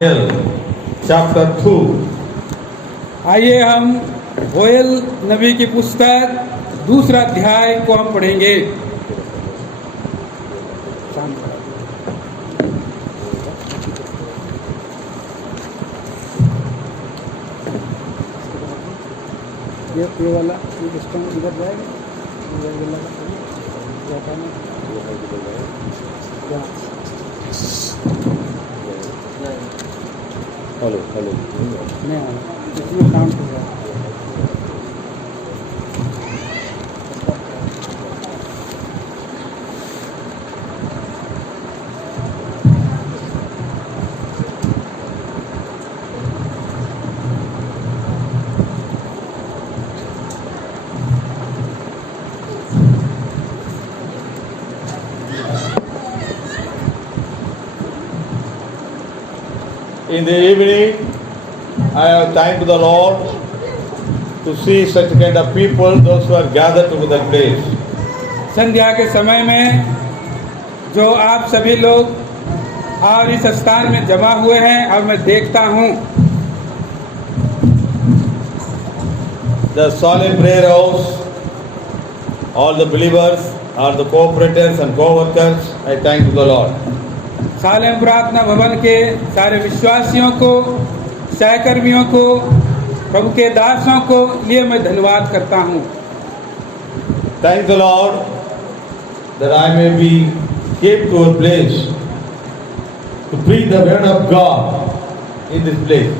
chapter 2. आइए हम योएल नबी की पुस्तक दूसरा अध्याय को हम पढ़ेंगे। ये वाला इधर जाएगा, हेलो नहीं इसमें काउंट होगा। In the evening, I have thanked the Lord to see such kind of people, those who are gathered to that place. संध्या के समय में जो आप सभी लोग और इस स्थान में जमा हुए हैं और मैं देखता हूँ The solemn prayer house, all the believers, all the cooperators and co-workers, I thank the Lord. Salem प्रार्थना भवन के सारे विश्वासियों को, सहकर्मियों को, प्रभु के दासों को लिए मैं धन्यवाद करता हूँ। Thank the Lord that I may be kept to a place to preach the word of God in this place.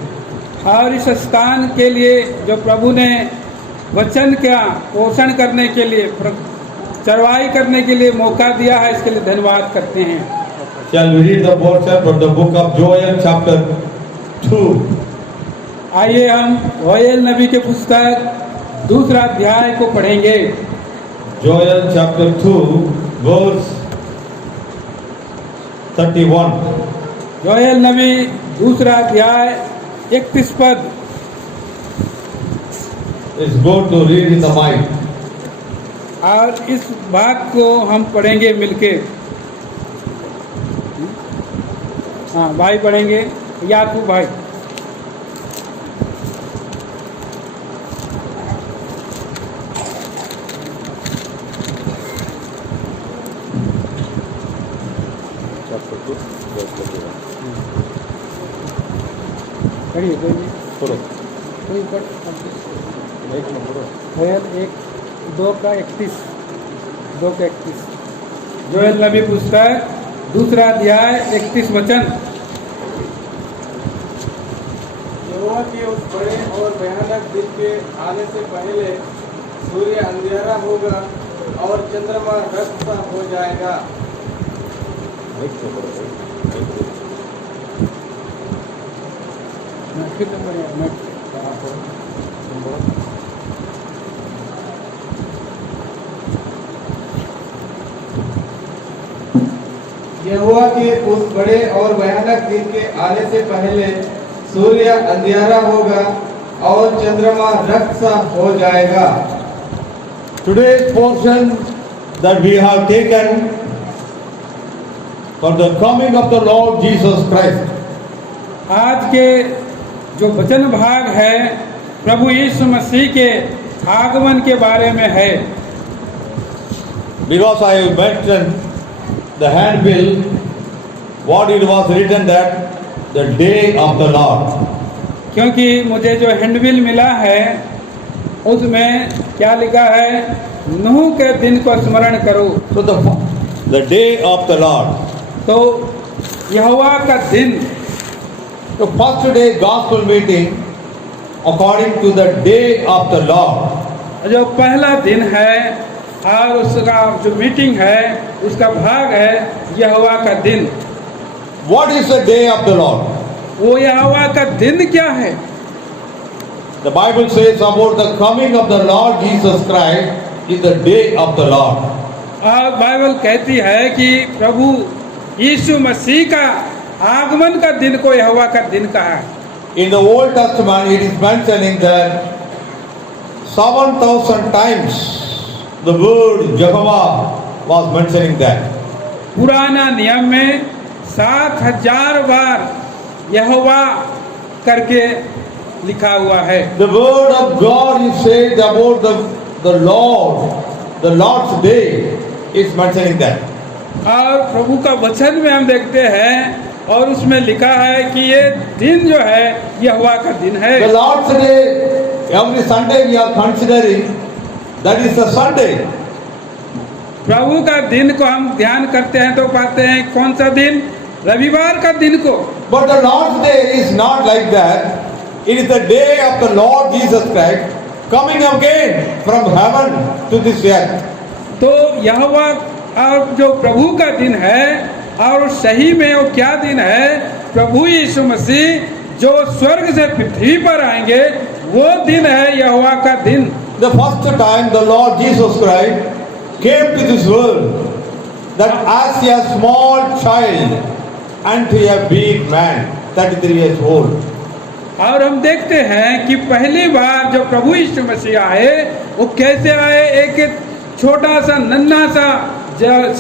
और इस स्थान के लिए जो प्रभु ने वचन का पोषण करने के लिए, चरवाई करने के लिए मौका दिया है, इसके लिए धन्यवाद करते हैं। Shall we read the portion from the book of Joel chapter 2? आइए हम योएल नबी के पुस्तक दूसरा अध्याय को पढ़ेंगे। Joel chapter 2 verse 31. योएल नबी दूसरा अध्याय 31 पद। It's good to read in the mind. और इस भाग को हम पढ़ेंगे मिलके। हाँ भाई पढ़ेंगे, याकूब भाई। पढ़िए पढ़ो। कोई पढ़। योएल 2:31। योएल नबी पुस्तक दूसरा अध्याय 31 वचन। यहोवा के उस बड़े और भयानक दिन के आने से पहले सूर्य अंधियारा होगा और चंद्रमा रक्त सा हो जाएगा। यहोवा के उस बड़े और भयानक दिन के आने से पहले सूर्य अंधियारा होगा और चंद्रमा रक्त सा हो जाएगा। Today's portion that we have taken for the coming of the Lord Jesus Christ. आज के जो वचन भाग है प्रभु यीशु मसीह के आगमन के बारे में है। Because I mentioned the handbill, what it was written that the day of the Lord. क्योंकि मुझे जो हैंडबिल मिला है उसमें क्या लिखा है, नूह के दिन को स्मरण करो। So the day of the Lord. तो यहोवा का दिन, The first day gospel meeting according to the day of the Lord. जो पहला दिन है और उसका जो मीटिंग है उसका भाग है यहोवा का दिन। What is the day of the Lord? वो यहोवा का दिन क्या है? The Bible says about the coming of the Lord Jesus Christ is the day of the Lord. और बाइबल कहती है कि प्रभु यीशु मसीह का आगमन का दिन को यहोवा का दिन कहा है। In the Old Testament it is mentioning that 7,000 times the word Jehovah was mentioning that. पुराना नियम में 7,000 बार यहोवा करके लिखा हुआ है। The word of God is said about the Lord, the Lord's day is mentioning that. और प्रभु का वचन में हम देखते हैं और उसमें लिखा है कि ये दिन जो है यहोवा का दिन है। The Lord's day, every Sunday we are considering, that is the Sunday. प्रभु का दिन को हम ध्यान करते हैं तो पाते हैं कौन सा दिन? रविवार का दिन को। But the Lord's day is not like that. It is the day of the Lord Jesus Christ coming again from heaven to this earth. तो यहोवा और जो प्रभु का दिन है और सही में वो क्या दिन है? प्रभु यीशु मसीह जो स्वर्ग से पृथ्वी पर आएंगे वो दिन है यहोवा का दिन। The first time the Lord Jesus Christ came to this world, that as a small child unto a big man, 33 years old. और हम देखते हैं कि पहली बार जब प्रभु यीशु मसीह आए वो कैसे आए? एक छोटा सा नन्हा सा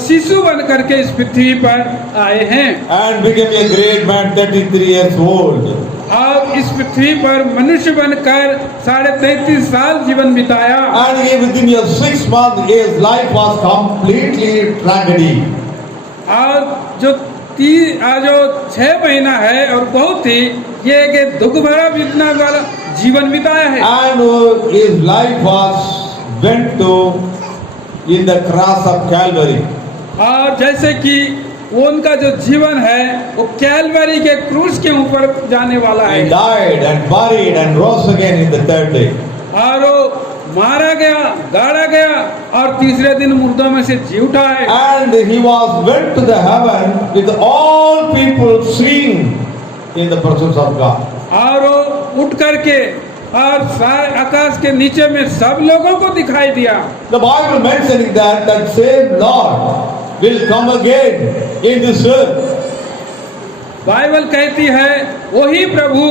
शिशु बन करके इस पृथ्वी पर आए हैं। And became a great man, 33 years old. और इस पृथ्वी पर मनुष्य बनकर 33.5 साल जीवन बिताया। And he, within a 6 months, his life was completely tragedy. और जो 6 महीना है और बहुत ही ये एक दुख भरा बीतना वाला जीवन बिताया है। And his life was went to in the cross of Calvary. और जैसे कि वो उनका जो जीवन है वो कैलवरी के क्रूस के ऊपर जाने वाला He है। died and buried and rose again in the third day. और वो मारा गया, गाड़ा गया और तीसरे दिन मुर्दों में से जी उठा है। And he was went to the heaven with all people seeing in the presence of God. और वो उठ करके और सारे आकाश के नीचे में सब लोगों को दिखाई दिया। The Bible mentioning that same Lord will come again in this earth. Bible कहती है वही प्रभु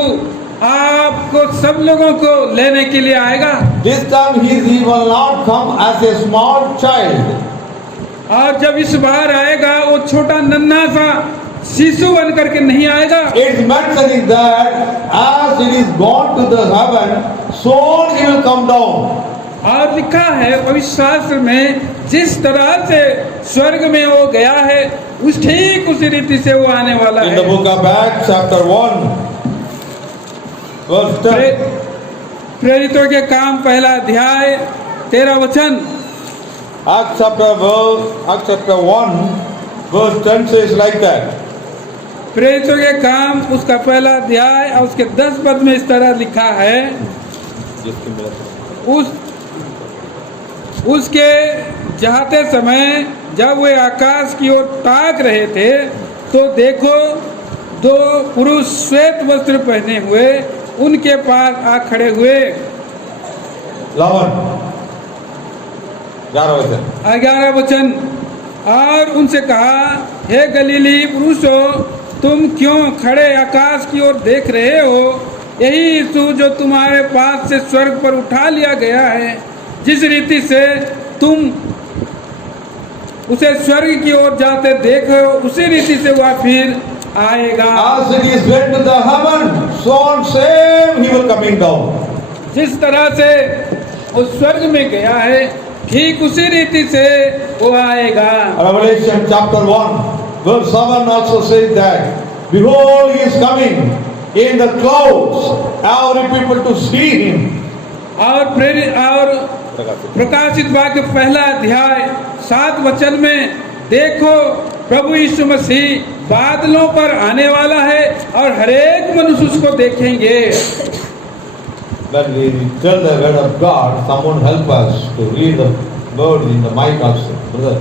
आपको सब लोगों को लेने के लिए आएगा। This time he will not come as a small child. और जब इस बार आएगा वो छोटा नन्हा सा शिशु बन करके नहीं आएगा। It's mentioning that as it is gone to the heaven, soon he will come down. और लिखा है पवित्र शास्त्र में जिस तरह से स्वर्ग में वो गया है उस ठीक उसी रीति से वो आने वाला In है। the book of Acts chapter 1 verse 10. प्रेरितों के काम पहला अध्याय 13 वचन। Acts chapter 1 verse 10 says like that. प्रेरितों के काम उसका पहला अध्याय और उसके 10 पद में इस तरह लिखा है। उसके जाते समय जब वे आकाश की ओर ताक रहे थे तो देखो 2 पुरुष श्वेत वस्त्र पहने हुए उनके पास आ खड़े हुए। 11 वचन। और उनसे कहा, हे गलीली पुरुषों, तुम क्यों खड़े आकाश की ओर देख रहे हो? यही यीशु जो तुम्हारे पास से स्वर्ग पर उठा लिया गया है, जिस रीति से तुम उसे स्वर्ग की ओर जाते देखो उसी रीति से वह फिर आएगा। As it is went to the heaven, so same he will coming down. जिस तरह से वो स्वर्ग में गया है ठीक उसी रीति से वो आएगा। Revelation chapter 1 verse 7 also says that, behold, he is coming in the clouds, every people to see him. और प्रकाशित वाक्य पहला अध्याय 7 वचन में देखो प्रभु यीशु मसीह बादलों पर आने वाला है और हरेक मनुष्य उसको देखेंगे। When we tell the word of God, someone help us to read the word in the mic also, brother.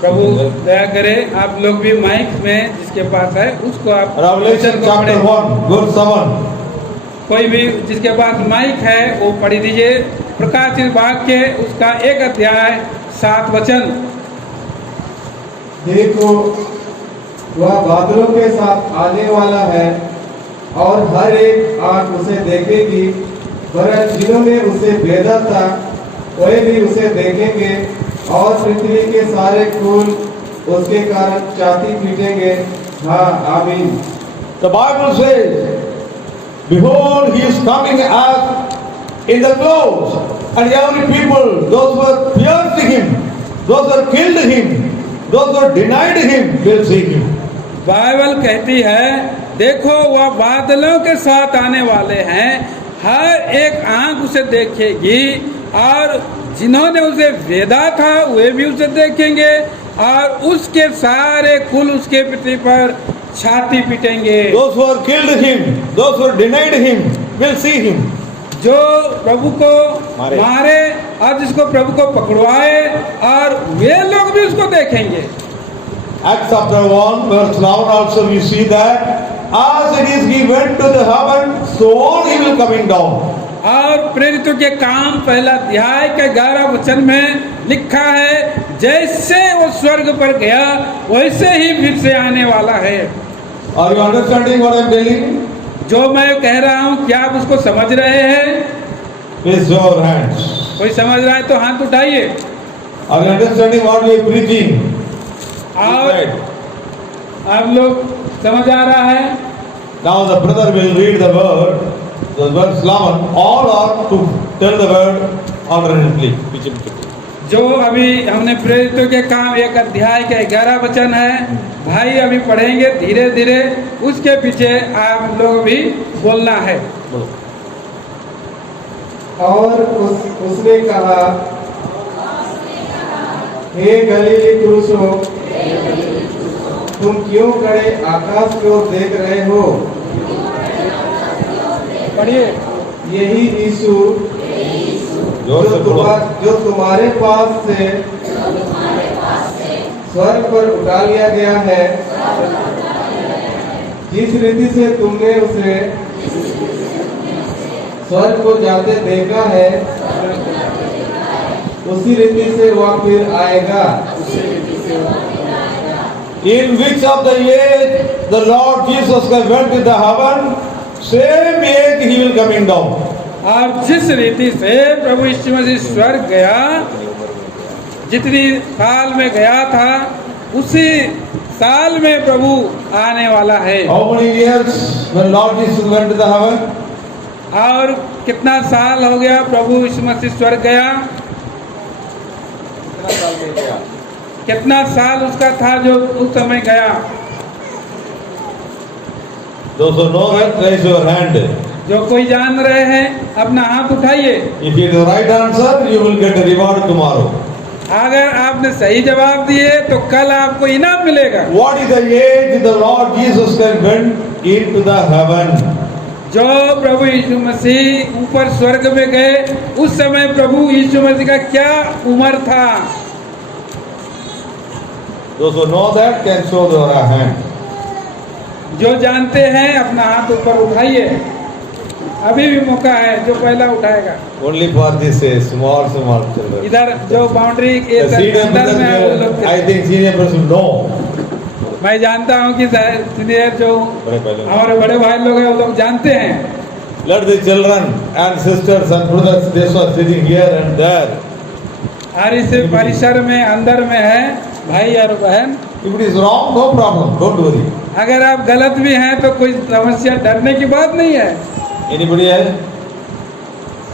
प्रभु दया करे आप लोग भी माइक में जिसके पास है उसको आप Revelation chapter 1 verse 7. कोई भी जिसके पास माइक है वो पढ़ दीजिए। प्रकाशित वाक्य उसका 1 अध्याय 7 वचन। देखो वह बादलों के साथ आने वाला है और हर एक आंख उसे देखेगी, वरन जिन्होंने उसे भेजा था वे भी उसे देखेंगे और पृथ्वी के सारे कुल उसके कारण छाती पीटेंगे। हाँ, आमीन। The Bible says, behold, he is coming as in the clouds, and every people, those who have pierced him, those who have killed him, those who have denied him, will see him. Bible कहती है, देखो वह बादलों के साथ आने वाले हैं, हर एक आंख उसे देखेगी, और जिन्होंने उसे वेदा था वे भी उसे देखेंगे, और उसके सारे कुल उसके पृथ्वी पर छाती पीटेंगे। Those who have killed him, those who have denied him, will see him. जो प्रभु को मारे और जिसको प्रभु को पकड़वाए, और वे लोग भी उसको देखेंगे। Acts chapter 1 verse 11 also we see that as it is he went to the heaven, so on he will coming down. और प्रेरितों के काम पहला अध्याय के 11 वचन में लिखा है, जैसे वो स्वर्ग पर गया वैसे ही फिर से आने वाला है। Are you understanding what I am telling? जो मैं कह रहा हूँ क्या आप उसको समझ रहे हैं? Raise your hands. कोई समझ रहा है तो हाथ उठाइए। Are you understanding what we are preaching? और आप लोग समझ आ रहा है? Now the brother will read the word, the verse 11. All are to tell the word alternately. जो अभी हमने प्रेरितों के काम एक अध्याय के 11 वचन है, भाई अभी पढ़ेंगे धीरे धीरे, उसके पीछे आप लोग भी बोलना है। और उसने कहा, हे गलीली पुरुषों, तुम क्यों खड़े आकाश की ओर देख रहे हो? पढ़िए। यही यीशु जो तुम्हारे पास से स्वर्ग पर उठा लिया गया है, जिस रीति से तुमने उसे स्वर्ग को जाते देखा है, उसी रीति से वह फिर आएगा। In which of the age the Lord Jesus Christ went to the heaven, same age he will coming down. और जिस रीति से प्रभु यीशु मसीह स्वर्ग गया, जितनी साल में गया था उसी साल में प्रभु आने वाला है। How many years when Lord Jesus went to the heaven? और कितना साल हो गया प्रभु यीशु मसीह स्वर्ग गया? कितना साल उसका था जो उस समय गया? Those who know that, raise your hand. जो कोई जान रहे हैं अपना हाथ उठाइए। If it is the right answer, you will get a reward tomorrow. अगर आपने सही जवाब दिए तो कल आपको इनाम मिलेगा। What is the age the Lord Jesus Christ went into the heaven? जो प्रभु यीशु मसीह ऊपर स्वर्ग में गए उस समय प्रभु यीशु मसीह का क्या उम्र था? Those who know that can show their hand. जो जानते हैं अपना हाथ ऊपर उठाइए, अभी भी मौका है, जो पहला उठाएगा। Only for this small children. इधर जो बाउंड्री के The senior अंदर में है वो brothers, लोग, I think senior brothers know. मैं जानता हूँ कि सीनियर जो हमारे बड़े भाई लोग हैं वो लोग जानते हैं। Let the children and sisters and brothers, they are sitting here and there. और इस परिसर में अंदर में है भाई और बहन। If it is wrong, no problem. Don't worry. अगर आप गलत भी हैं तो कोई समस्या, डरने की बात नहीं है। Anybody else?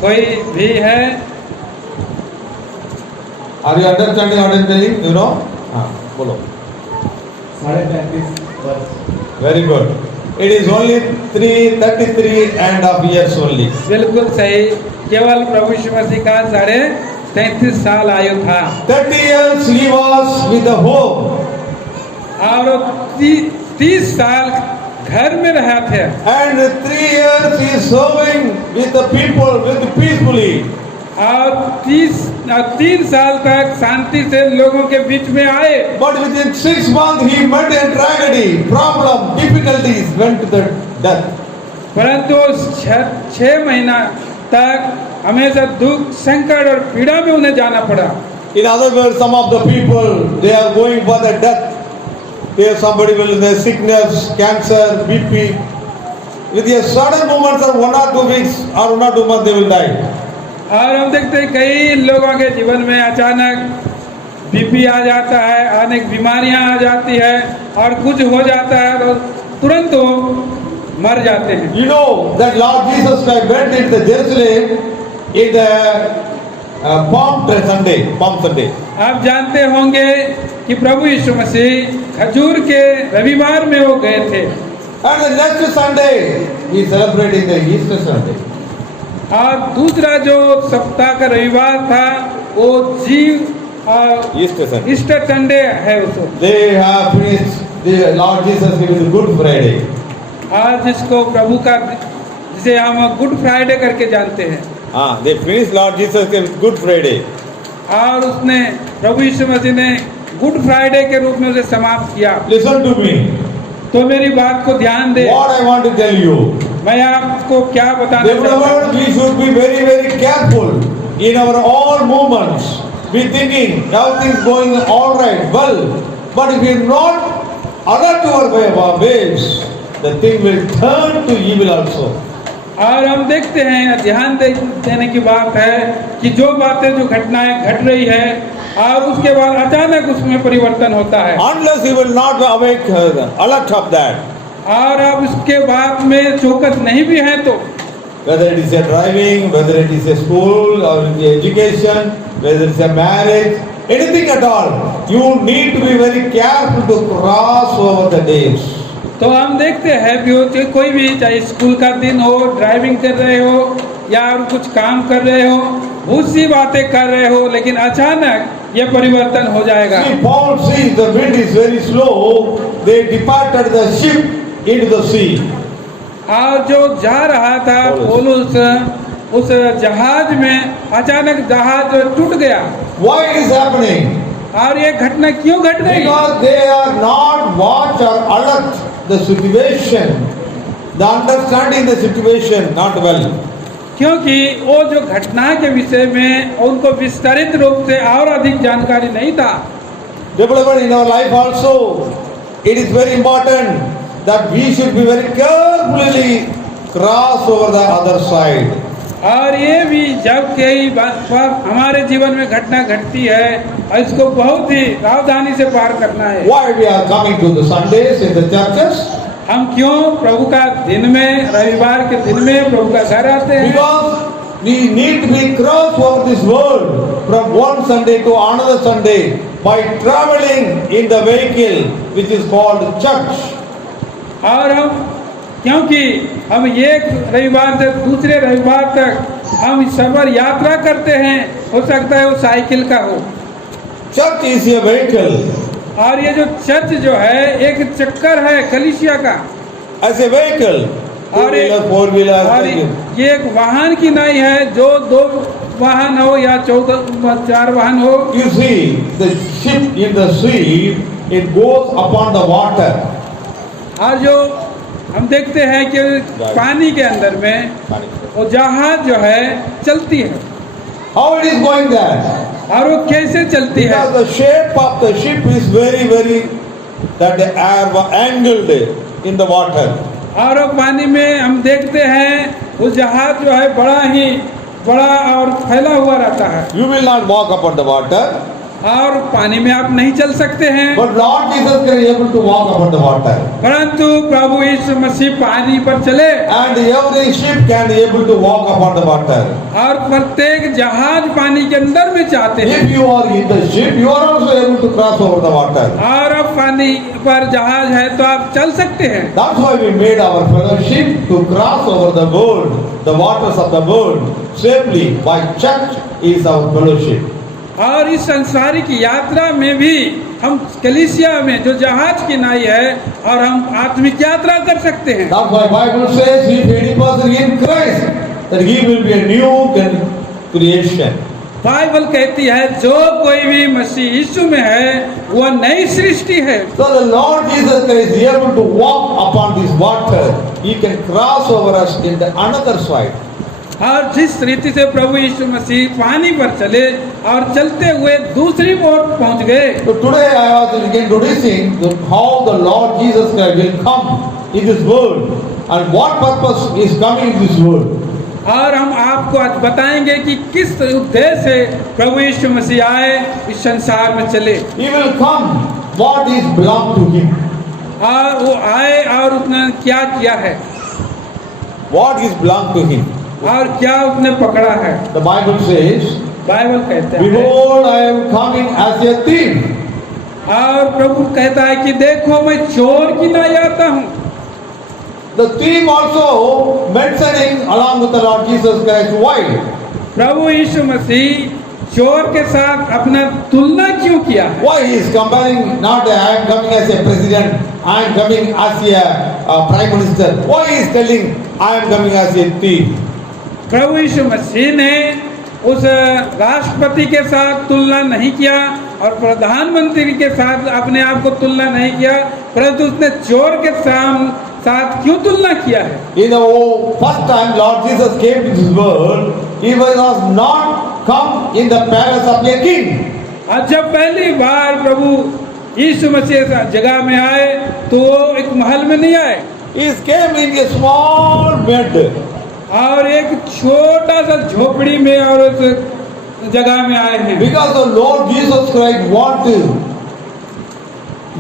कोई भी है? Are you understanding what I am telling? You know? हाँ, बोलो। 35 वर्ष। Very good. It is only 33.5 years only. बिल्कुल सही, केवल प्रभु यीशु मसीह का 33.5 साल आयु था। 30 years he was with the home. और 30 साल घर में रहा थे। And 3 years he is serving with the people, with peacefully. और 3 साल तक शांति से लोगों के बीच में आए। But within 6 months he met a tragedy, problem, difficulties, went to the death. परंतु 6 महीना तक हमेशा दुख, संकट और पीड़ा में उन्हें जाना पड़ा। In other words, some of the people, they are going for the death. There somebody will in sickness, cancer, BP. With a sudden moment of 1 or 2 weeks or 1 or 2 months, they will die. और हम देखते हैं कई लोगों के जीवन में अचानक बीपी आ जाता है, अनेक बीमारियां आ जाती है और कुछ हो जाता है तो तुरंत वो मर जाते हैं। You know that Lord Jesus Christ went into Jerusalem in the Palm Sunday. आप जानते होंगे कि प्रभु यीशु मसीह खजूर के रविवार में वो गए थे, And the next Sunday he is celebrating the Easter Sunday. और दूसरा जो सप्ताह का रविवार था वो Easter Sunday. ईस्टर संडे है उसको। They have finished the Lord Jesus with Good Friday. आज जिसको प्रभु का, जिसे हम गुड फ्राइडे करके जानते हैं, They finished Lord Jesus with Good Friday. और उसने प्रभु यीशु मसीह ने गुड फ्राइडे के रूप में उसे समाप्त किया। Listen to me. तो मेरी बात को ध्यान दे, What I want to tell you. मैं आपको क्या बताना चाहता Therefore, हूँ। we should be very, very careful in our all movements. Be thinking everything is going all right, well, but if we are not alert to our ways, the thing will turn to evil also. और हम देखते हैं, ध्यान देने की बात है कि जो बातें, जो घटनाएं घट रही है और उसके बाद अचानक उसमें परिवर्तन होता है, Unless you will not awake, alert of that. और अब उसके बाद में चौकस नहीं भी है तो Whether it is a driving, whether it is a school or education, whether it is a marriage, anything at all, you need to be very careful to cross over the days. तो हम देखते हैं कि कोई भी, चाहे school का दिन हो, ड्राइविंग कर रहे हो या कुछ काम कर रहे हो, बहुत सी बातें कर रहे हो, लेकिन अचानक ये परिवर्तन हो जाएगा। See, Paul sees the wind is very slow. They departed the ship into the sea. और जो जा रहा था पौलुस, उस जहाज में अचानक जहाज टूट गया। Why it is happening? और ये घटना क्यों घट गई? Because they are not watch or alert the situation, the understanding the situation not well. क्योंकि वो जो घटना के विषय में उनको विस्तारित रूप से और अधिक जानकारी नहीं था। Development in our life also, it is very important that we should be very carefully cross over the other side. और ये भी जब कई बार हमारे जीवन में घटना घटती है, इसको बहुत ही सावधानी से पार करना है। Why we are coming to the Sundays in the churches? हम क्यों प्रभु का दिन में, रविवार के दिन में प्रभु का घर आते हैं? Because we need to be cross over this world from one Sunday to another Sunday by traveling in the vehicle which is called church. और हम, क्योंकि हम एक रविवार से दूसरे रविवार तक हम सफर यात्रा करते हैं, हो सकता है वो साइकिल का हो। Church is a vehicle. और ये जो चर्च जो है एक चक्कर है कलीसिया का, As a vehicle, और two-wheeler, four-wheeler, और ये एक वाहन की नहीं है, जो दो वाहन हो या 4 वाहन हो। you see the ship in the sea, it goes upon the water. और जो हम देखते हैं कि पानी के अंदर में वो जहाज जो है चलती है। How it is going there? और वो कैसे चलती है? Because the shape of the ship is very, very, that the air angled in the water. और वो पानी में हम देखते हैं वो जहाज जो है बड़ा और फैला हुआ रहता है। You will not walk upon the water. और पानी में आप नहीं चल सकते हैं। But Lord Jesus can able to walk upon the water. परंतु प्रभु यीशु मसीह पानी पर चले। And every ship can able to walk upon the water. और प्रत्येक जहाज पानी के अंदर में चाहते हैं। If you are in the ship, you are also able to cross over the water. और अब पानी पर जहाज है तो आप चल सकते हैं। That's why we made our fellowship to cross over the world, the waters of the world safely. By church is our fellowship. और इस संसारिक यात्रा में भी हम कलीसिया में जो जहाज की नाई है और हम आत्मिक यात्रा कर सकते हैं। That's why Bible says if any person in Christ, that he will be a new creation. Bible कहती है जो कोई भी मसीह यीशु में है वह नई सृष्टि है। So the Lord Jesus Christ is able to walk upon this water. He can cross over us in the another side. और जिस रीति से प्रभु यीशु मसीह पानी पर चले और चलते हुए दूसरी ओर पहुंच गए। So today I was introducing how the Lord Jesus Christ will come in this world and what purpose is coming in this world. और हम आपको आज बताएंगे कि किस उद्देश्य से प्रभु यीशु मसीह आए, इस संसार में चले। He will come what is belong to him. और वो आए और उसने क्या किया है What is belonged to him? और क्या उसने पकड़ा है। The Bible says, बाइबल कहते हैं behold, I am coming as a thief. और प्रभु कहता है कि देखो मैं चोर की नहीं आता हूँ। The thief also mentioning along with the Lord Jesus Christ. Why? प्रभु यीशु मसीह चोर के साथ अपना तुलना क्यों किया है? Why he is comparing not I am coming as a president, I am coming as a prime minister. Why he is telling I am coming as a thief? प्रभु यीशु मसीह ने उस राष्ट्रपति के साथ तुलना नहीं किया और प्रधानमंत्री के साथ अपने आप को तुलना नहीं किया, परंतु उसने चोर के साथ क्यों तुलना किया है? In the first time Lord Jesus came to this world, he was not come in the palace of a king. आज जब पहली बार प्रभु यीशु मसीह इस जगह में आए तो वो एक महल में नहीं आए, He came in a small bed. और एक छोटा सा झोपड़ी में और उस जगह में आए हैं। Because the Lord Jesus Christ want to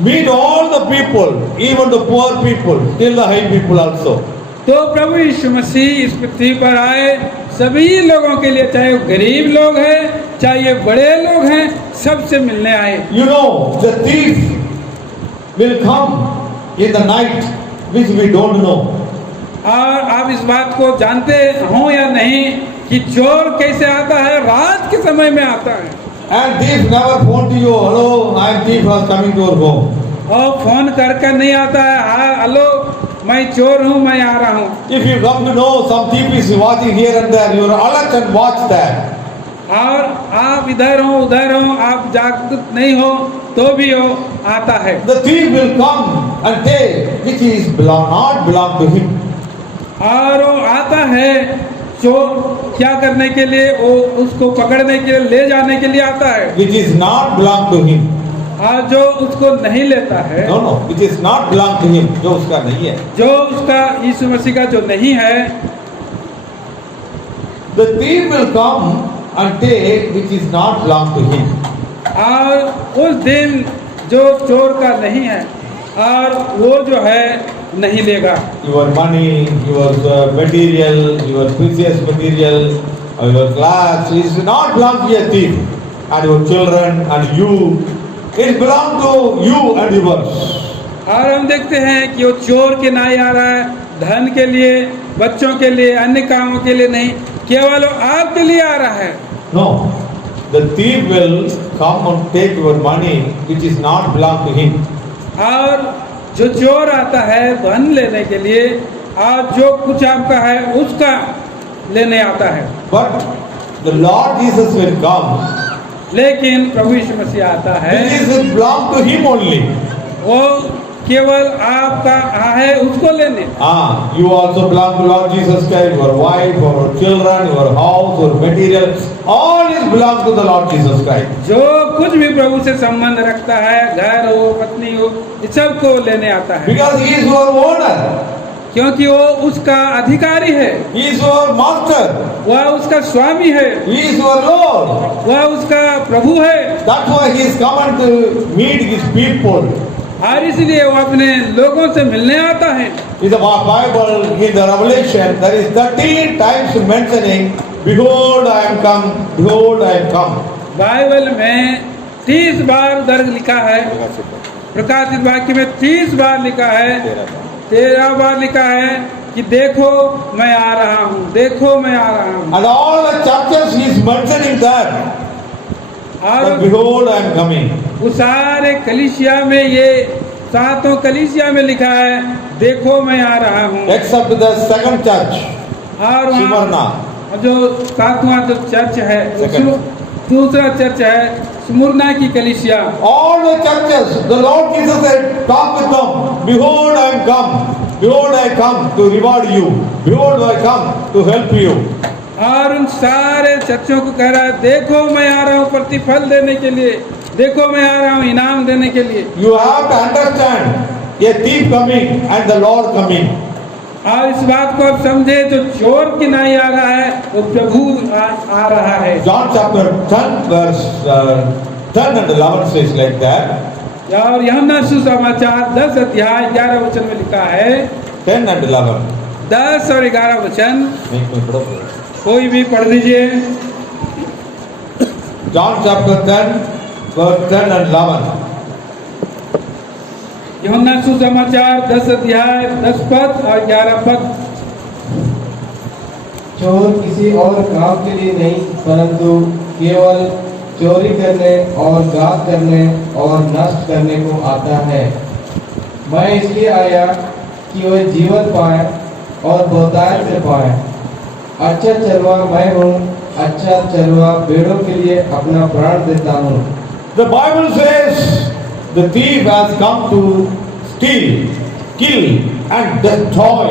meet all the people, even the poor people, till the high people also. तो प्रभु यीशु मसीह इस पृथ्वी पर आए सभी लोगों के लिए, चाहे वो गरीब लोग हैं चाहे बड़े लोग हैं, सबसे मिलने आए। You know, the thief will come in the night, which we don't know. और आप इस बात को जानते हो या नहीं कि चोर कैसे आता है? रात के समय में आता है। And thief never phone to you, hello, I am thief was coming to your home. और फोन कर नहीं आता है, हाँ हेलो मैं चोर हूँ, मैं आ रहा हूँ। If you come to know some thief is watching here and there, you are alert and watch that. और आप इधर हो उधर हो, आप जागरूक नहीं हो तो भी हो आता है। The thief will come and take which is not belong to him. और वो आता है चोर क्या करने के लिए? वो उसको पकड़ने के लिए, ले जाने के लिए आता है, Which is not belong to him. और जो उसको नहीं लेता है, No, which is not belong to him. जो उसका नहीं है. जो उसका यीशु मसीह का जो नहीं है, The thief will come and take which is not belong to him. और उस दिन जो चोर का नहीं है और वो जो है नहीं लेगा। Your money, your material, your precious material, your glass is not belong to a thief. And your children and you, it belong to you and yours. और हम देखते हैं कि वो चोर के नहीं आ रहा है, धन के लिए, बच्चों के लिए, अन्य कामों के लिए नहीं, केवल वो आपके लिए आ रहा है। No, the thief will come and take your money which is not belong to him. और जो चोर आता है धन लेने के लिए और जो कुछ आपका है उसका लेने आता है। But the Lord Jesus will come, लेकिन प्रभु यीशु मसीह आता है, which is belong to him only. वो केवल आपका है उसको लेने। You also belong to Lord Jesus Christ, your wife, your children, your house, your material, all is belong to the Lord Jesus Christ. जो कुछ भी प्रभु से संबंध रखता है, घर हो, पत्नी हो, इस सब को लेने आता है। Because he is your owner, क्योंकि वो उसका अधिकारी है, he is your master, वह उसका स्वामी है, he is your Lord. वह उसका प्रभु है। That's why he is coming to meet his people. और इसलिए वो अपने लोगों से मिलने आता है। In the Bible, in the Revelation, there is 13 times mentioning, behold I am come, behold I am come. Bible में 30 बार उधर लिखा है, प्रकाशित वाक्य में 30 बार लिखा है, 13 बार लिखा है कि देखो मैं आ रहा हूँ, देखो मैं आ रहा हूँ। And all the churches he is mentioning that, और but behold I am coming. वो सारे कलीसिया में, ये सातों कलीसिया में लिखा है देखो मैं आ रहा हूँ। Except the second church, और Smyrna. वहाँ जो सातवां जो चर्च है, Second. दूसरा चर्च है स्मुरना की कलीसिया। All the churches, the Lord Jesus said, talk with them, behold I am come, behold I come to reward you, behold I come to help you. और उन सारे चर्चों को कह रहा है देखो मैं आ रहा हूँ प्रतिफल देने के लिए, देखो मैं आ रहा हूँ इनाम देने के लिए। You have to understand, a thief coming and the Lord coming. और इस बात को आप समझे, जो चोर की नहीं आ रहा है वो प्रभु आ रहा है। John chapter 10 verse 10 and 11 says like that. और यूहन्ना सुसमाचार 10 अध्याय 11 वचन में लिखा है, 10 and 11. 10 और 11 वचन Make me pray. कोई भी पढ़ दीजिए। John chapter 10, verse 10 and 11. यूहन्ना सुसमाचार 10 अध्याय 10 पद और 11 पद। चोर किसी और काम के लिए नहीं, परंतु केवल चोरी करने और घात करने और नष्ट करने को आता है। मैं इसलिए आया कि वे जीवन पाए और बहुतायत से पाए। अच्छा चरवा मैं हूँ, अच्छा चरवा भेड़ों के लिए अपना प्राण देता हूँ। The Bible says the thief has come to steal, kill and destroy.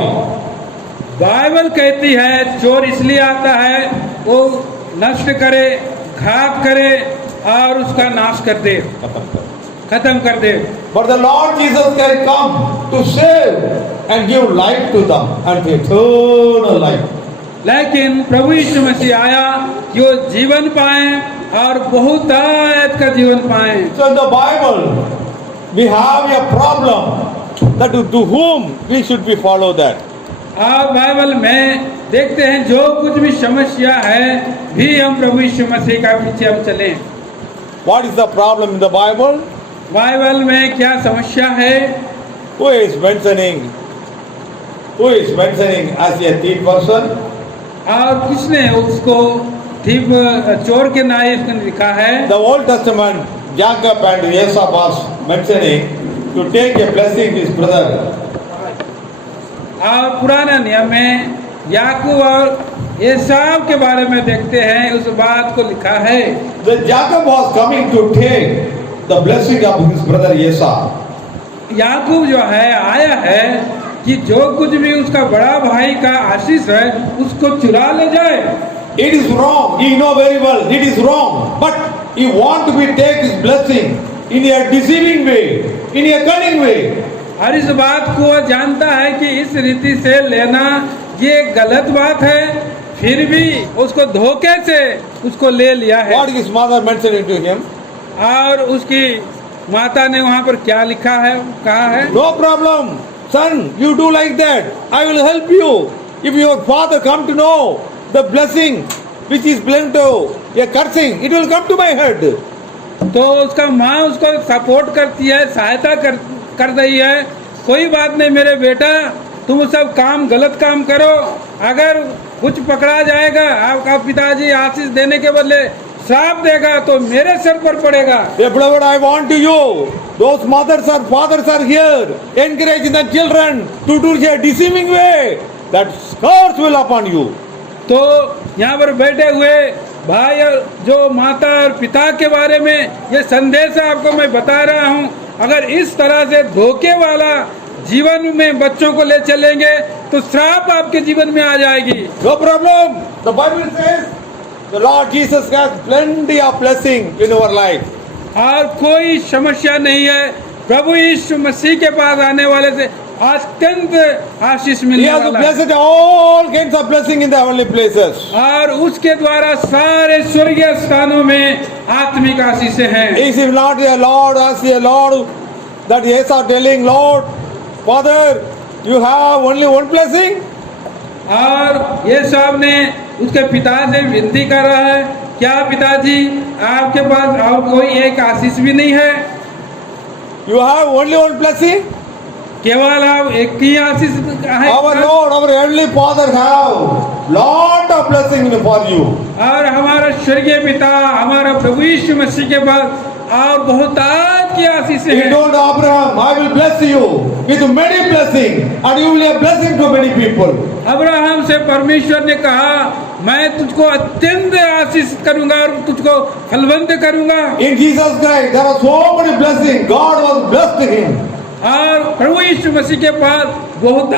Bible कहती है चोर इसलिए आता है वो नष्ट करे, घात करे और उसका नाश कर दे, खत्म कर दे। But the Lord Jesus can come to save and give life to them and eternal life. लेकिन प्रभु यीशु मसीह आया कि वो जीवन पाए और बहुतायत का जीवन पाए। So in the Bible, we have a problem that to whom we should be follow that. आप बाइबल में देखते हैं जो कुछ भी समस्या है भी हम प्रभु यीशु मसीह का पीछे हम चलें। What is the problem in the Bible? Bible में क्या समस्या है? Who is mentioning as a thief person? और किसने उसको ठीक चोर के नाई इसने लिखा है? The Old Testament, Jacob and Esau was mentioning to take a blessing his brother. और पुराना नियम में याकूब और एसाव के बारे में देखते हैं, उस बात को लिखा है। The Jacob was coming to take the blessing of his brother Esau. याकूब जो है आया है कि जो कुछ भी उसका बड़ा भाई का आशीष है उसको चुरा ले जाए। It is wrong. He know very well it is wrong, but he want to be take his blessing in a deceiving way, in a cunning way. और इस बात को वह जानता है कि इस रीति से लेना ये गलत बात है, फिर भी उसको धोखे से उसको ले लिया है। What his mother mentioned to him? और उसकी माता ने वहाँ पर क्या लिखा है, कहा है? No problem, son. You do like that. I will help you. If your father come to know the blessing which is blend to a cursing, it will come to my head. तो उसका माँ उसको support करती है, सहायता कर रही है। कोई बात नहीं मेरे बेटा, तुम सब काम गलत काम करो, अगर कुछ पकड़ा जाएगा आपका पिताजी आशीष देने के बदले श्राप देगा तो मेरे सिर पर पड़ेगा। Beloved, I want to you. Those mothers or fathers are here, encouraging the children to do a deceiving way. That curse will upon you. तो यहाँ पर बैठे हुए भाई और जो माता और पिता के बारे में ये संदेश आपको मैं बता रहा हूँ, अगर इस तरह से धोखे वाला जीवन में बच्चों को ले चलेंगे तो श्राप आपके जीवन में आ जाएगी। No problem. The Bible says the Lord Jesus has plenty of blessing in our life. और कोई समस्या नहीं है, प्रभु यीशु मसीह के पास आने वाले से अत्यंत आशीष He मिलने has वाला है। blessed all kinds of blessing in the heavenly places. और उसके द्वारा सारे स्वर्गीय स्थानों में आत्मिक आशीषें हैं। Is it not a Lord, as a Lord, that yes are telling, Lord, Father, you have only one blessing? और ये सब ने उसके पिता से विनती कर रहा है, क्या पिताजी आपके पास और कोई एक आशीष भी नहीं है? You have only one blessing? केवल आप एक ही आशीष है। Our Lord, our heavenly Father have lot of blessing for you. और हमारा स्वर्गीय पिता हमारा प्रभु यीशु मसीह के पास और बहुत की आशीषें He हैं। told Abraham, I will bless you with many blessing and you will be a blessing to many people. Abraham से परमेश्वर ने कहा मैं तुझको अत्यंत आशीष करूंगा और तुझको फलवंत करूंगा। In Jesus Christ, there are so many blessings. God was blessed him. और प्रभु यीशु मसीह के पास बहुत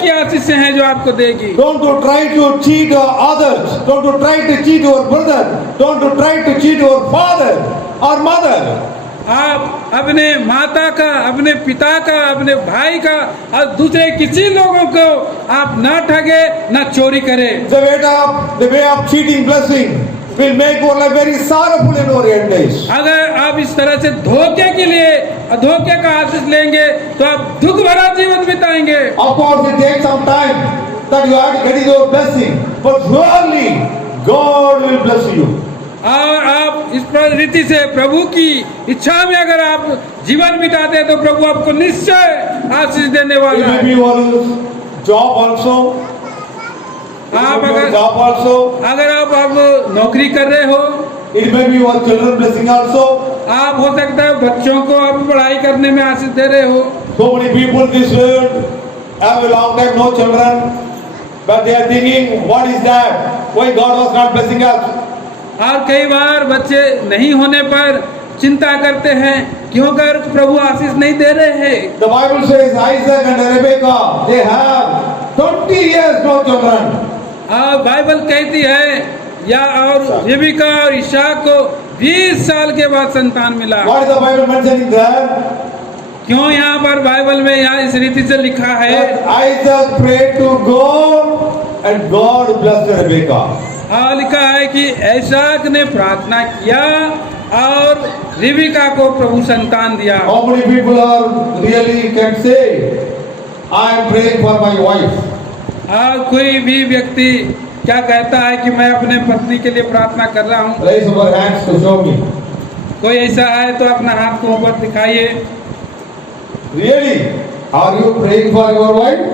की आशीषें हैं जो आपको देगी। Don't to try to cheat others. Don't to try to cheat your brother. Don't to try to cheat your father or mother. आप अपने माता का, अपने पिता का, अपने भाई का और दूसरे किसी लोगों को आप ना ठगे ना चोरी करें। The way of cheating blessing. will make your life very sorrowful in your end days. अगर आप इस तरह से धोखे के लिए धोखे का आशीष लेंगे तो आप दुख भरा जीवन बिताएंगे। Of course, it takes some time that you have to get your blessing, but surely God will bless you. और आप इस रीति से प्रभु की इच्छा में अगर आप जीवन बिताते हैं तो प्रभु आपको निश्चय आशीष देने It वाला may है। be your job also. आप It may be your अगर job also. अगर आप नौकरी कर रहे हो, It may be your children blessing also. आप हो सकता है बच्चों को आप पढ़ाई करने में आशीष दे रहे हो। So many people in this world have a long time no children, but they are thinking, what is that? Why God was not blessing us? और कई बार बच्चे नहीं होने पर चिंता करते हैं क्यों कर प्रभु आशीष नहीं दे रहे हैं। The Bible says Isaac and Rebekah, they have 20 years no children. और बाइबल कहती है या और रिबका और इसहाक को 20 साल के बाद संतान मिला। What is the Bible mentioning there? क्यों यहाँ पर बाइबल में यहाँ इस रीति से लिखा है? That Isaac prayed to God and God blessed Rebekah. हाँ, लिखा है कि इसहाक ने प्रार्थना किया और रिबका को प्रभु संतान दिया। How many people are really can say, I am praying for my wife? और कोई भी व्यक्ति क्या कहता है कि मैं अपने पत्नी के लिए प्रार्थना कर रहा हूँ? Raise your hands to show me. कोई ऐसा है तो अपना हाथ को ऊपर दिखाइए। Really? Are you praying for your wife?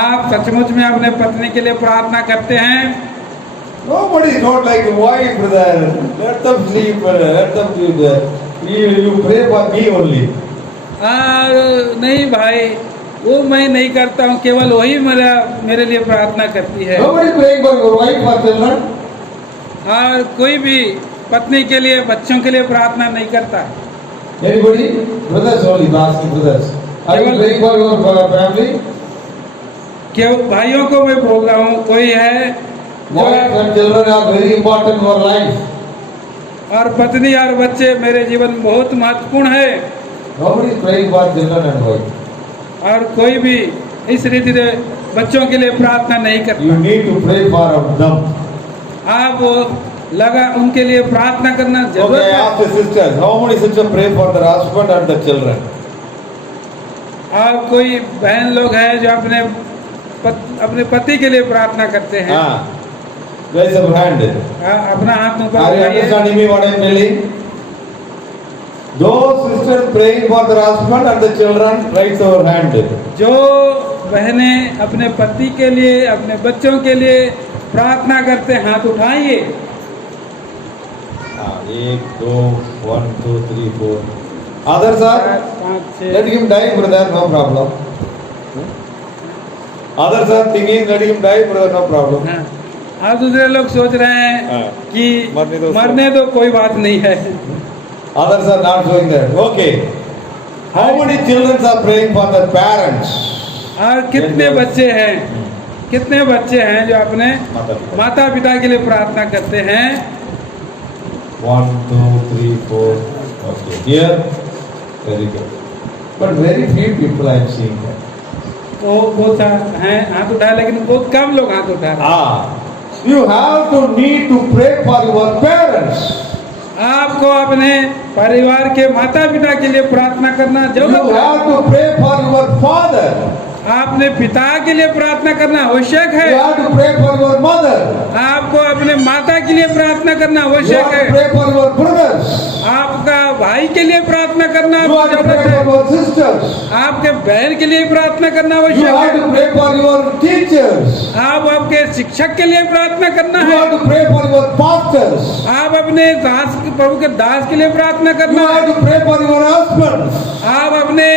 आप सचमुच में अपने पत्नी के लिए प्रार्थना करते हैं? Nobody is not like wife, brother. Let them sleep, brother. Let them do that. You pray for me only. नहीं भाई, वो मैं नहीं करता हूँ, केवल वही मेरे लिए प्रार्थना करती है। Nobody praying for your wife or children. और कोई भी पत्नी के लिए बच्चों के लिए प्रार्थना नहीं करता। Anybody? Brothers only, asking brothers. Are you praying for your family? केवल भाइयों को मैं बोल रहा हूँ, कोई है Wife and children are very important in your life. और पत्नी और बच्चे मेरे जीवन में बहुत महत्वपूर्ण है। Nobody is praying for children and wife. और कोई भी इस रीति से बच्चों के लिए प्रार्थना नहीं You करता। need to pray for them. आप लगा उनके लिए प्रार्थना करना जरूरत Okay, I है। ask the sisters. How many sisters pray for their husband and the children? और कोई बहन लोग हैं जो अपने पति के लिए प्रार्थना करते हैं। Raise your hand. अपना हाथ ऊपर Are you उठाइए। understanding me what I am telling? Those sisters praying for their husband and the children, raise your hand. जो बहनें अपने पति के लिए अपने बच्चों के लिए प्रार्थना करते हैं, हाथ उठाइए। 1, 2, 1, 2, 3, 4. Others are? 5, 6 Let him die, brother, no problem. Others are thinking, let him die, brother, no problem. और दूसरे लोग सोच रहे हैं कि मरने दो कोई बात नहीं है। Others are not doing that. Okay. How many children are praying for their parents? और कितने बच्चे हैं जो अपने माता पिता के लिए प्रार्थना करते हैं? 1, 2, 3, 4. Okay. Here, very good. But very few people I am seeing that. तो बहुत हैं हाथ उठाए, लेकिन बहुत कम लोग हाथ उठा रहे हैं। You have to need to pray for your parents. आपको अपने परिवार के माता पिता के लिए प्रार्थना करना You जरूर है। have to pray for your father. आपने पिता के लिए प्रार्थना करना आवश्यक You है। have to pray for your mother. आपको अपने माता के लिए प्रार्थना करना You आवश्यक have to है। pray for your brothers. आपका भाई के लिए प्रार्थना करना You have to pray आवश्यक है। for your sisters. आपके बहन के लिए प्रार्थना करना You आवश्यक have है। to pray for your teachers. आप आपके शिक्षक के लिए प्रार्थना करना You है। have to pray for your pastors. आप अपने दास प्रभु के दास के लिए प्रार्थना You करना है। have to pray for your husbands. आप अपने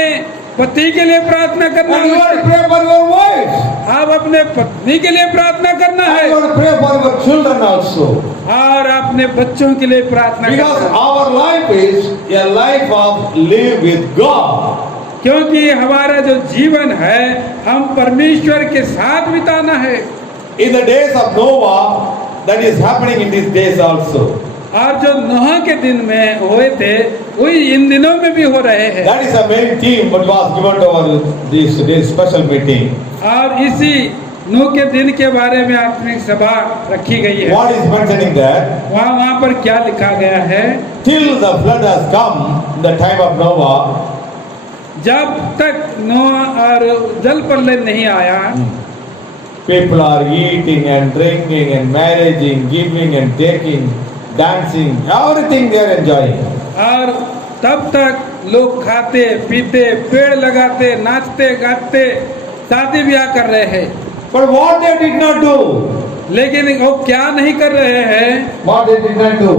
पति के लिए प्रार्थना करना And you have है। to pray for your wife. आप अपने पत्नी के लिए प्रार्थना करना And है you have to pray for your children also. और अपने बच्चों के लिए प्रार्थना Because करना है। our life is a life of live with God. क्योंकि हमारा जो जीवन है हम परमेश्वर के साथ बिताना है। In the days of Noah, that is happening in these days also. और जो नोह के दिन में हुए थे वही इन दिनों में भी हो रहे हैं। That is a main theme what was given to our this special meeting. और इसी नूह के दिन के बारे में आत्मिक सभा रखी गई है। What is mentioning there? वहाँ पर क्या लिखा गया है? Till the flood has come, in the time of Noah, जब तक नूह और जल प्रलय नहीं आया, people are eating and drinking and marrying, giving and taking, dancing, everything they are enjoying. और तब तक लोग खाते पीते, पेड़ लगाते, नाचते गाते, शादी ब्याह कर रहे हैं। But what they did not do? लेकिन वो क्या नहीं कर रहे हैं? What they did not do?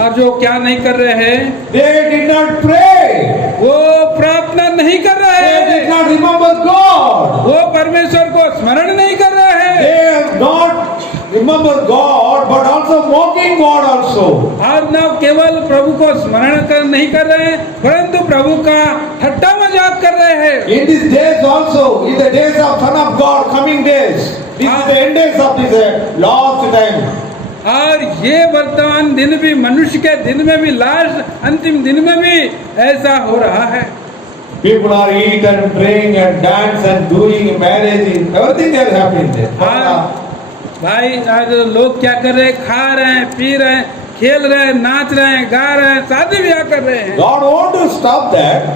और जो क्या नहीं कर रहे हैं? They did not pray. वो प्रार्थना नहीं कर रहे They did हैं। not remember God. वो परमेश्वर को स्मरण नहीं कर रहे हैं। They have not remember God, but also mocking God also. और न केवल प्रभु को स्मरण कर नहीं कर रहे हैं, परंतु प्रभु का ठट्टा मजाक कर रहे हैं। In these days also, in the days of Son of God, coming days, this is the end days of this last time. और ये वर्तमान दिन भी, मनुष्य के दिन में भी, लास्ट अंतिम दिन में भी ऐसा हो रहा है। People are eat and drink and dance and doing marriage, everything they are happening there. हाँ, भाई आज लोग क्या कर रहे हैं? खा रहे हैं, पी रहे हैं, खेल रहे हैं, नाच रहे हैं, गा रहे हैं, शादी ब्याह कर रहे हैं। God want to stop that,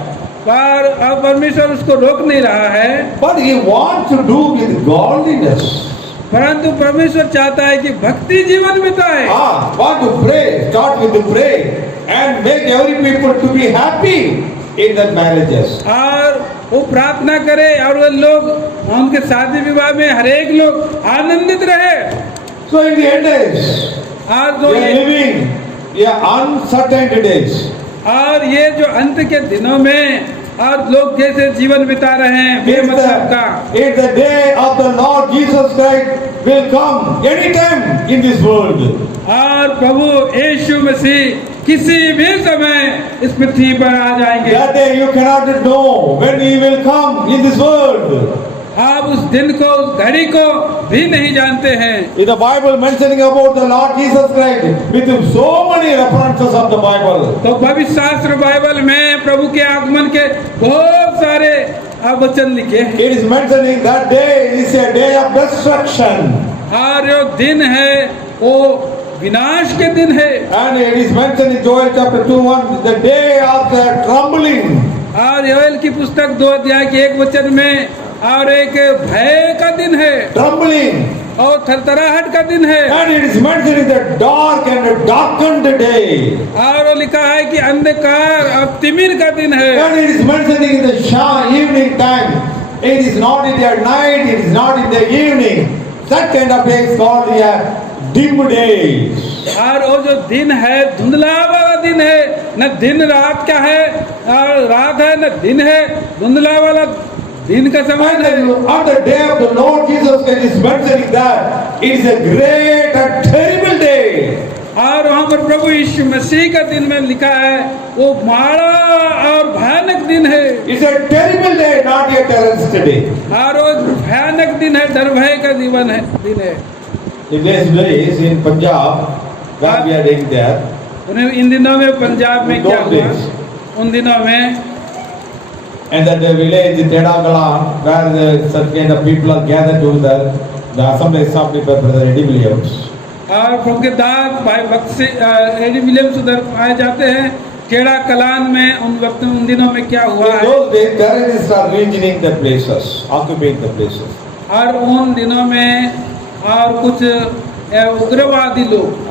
पर अब परमेश्वर उसको रोक नहीं रहा है, but He wants to do with godliness. परंतु परमेश्वर चाहता है कि भक्ति जीवन बिताए। Want to pray, start with the pray and make every people to be happy in their marriages. और वो प्रार्थना करे और वो लोग उनके शादी विवाह में हर एक लोग आनंदित रहे। So in the end days, और जो we are ये living uncertain days. और ये जो अंत के दिनों में और लोग जैसे जीवन बिता रहे हैं बेमतलब का, It's the day of the Lord Jesus Christ will come anytime in this world. और प्रभु यीशु मसीह किसी भी समय इस पृथ्वी पर आ जाएंगे। That day you cannot know when He will come in this world. आप उस दिन को, उस घड़ी को भी नहीं जानते हैं। In the Bible mentioning about the Lord Jesus Christ with so many references of the Bible. तो पवित्र शास्त्र बाइबल में प्रभु के आगमन के बहुत सारे वचन लिखे हैं। It is mentioning that day is a day of destruction. और जो दिन है वो विनाश के दिन है। And it is mentioned in Joel chapter 2:1, the day of the trembling. और योएल की पुस्तक 2 अध्याय के 1 वचन में और एक भय का दिन है, Trembling. और थरथराहट का दिन है। And it is mentioned in the dark and darkened day. और वो लिखा है कि अंधकार और तिमिर का दिन है। And it is mentioned in the evening time. It is not in the night, it is not in the evening. That kind of day is called a dim days. और वो जो दिन है धुंधला वाला दिन है, न दिन रात का है, और रात है न दिन है, धुंधला वाला दिन का समय है। On the day of the Lord Jesus Christ is mentioning that it is a great and terrible day. और वहाँ पर प्रभु यीशु मसीह का दिन में लिखा है वो माड़ा और भयानक दिन है। It's a terrible day, not a terrorist day. और वो भयानक दिन है, डर भय का जीवन है, दिन है। In these days in Punjab, where we are doing there, उन्हें इन दिनों में पंजाब में क्या हुआ? उन दिनों में and that the village in Tedagalan, where the certain people are gathered together, the assembly by Brother Eddie Williams. और उनके दाद भाई भक्त से एडी विलियम्स उधर आए जाते हैं केड़ा कलान में। उन वक्त उन दिनों में क्या हुआ In है? those days, terrorists are regioning the places, occupying the places. और उन दिनों में और कुछ उग्रवादी लोग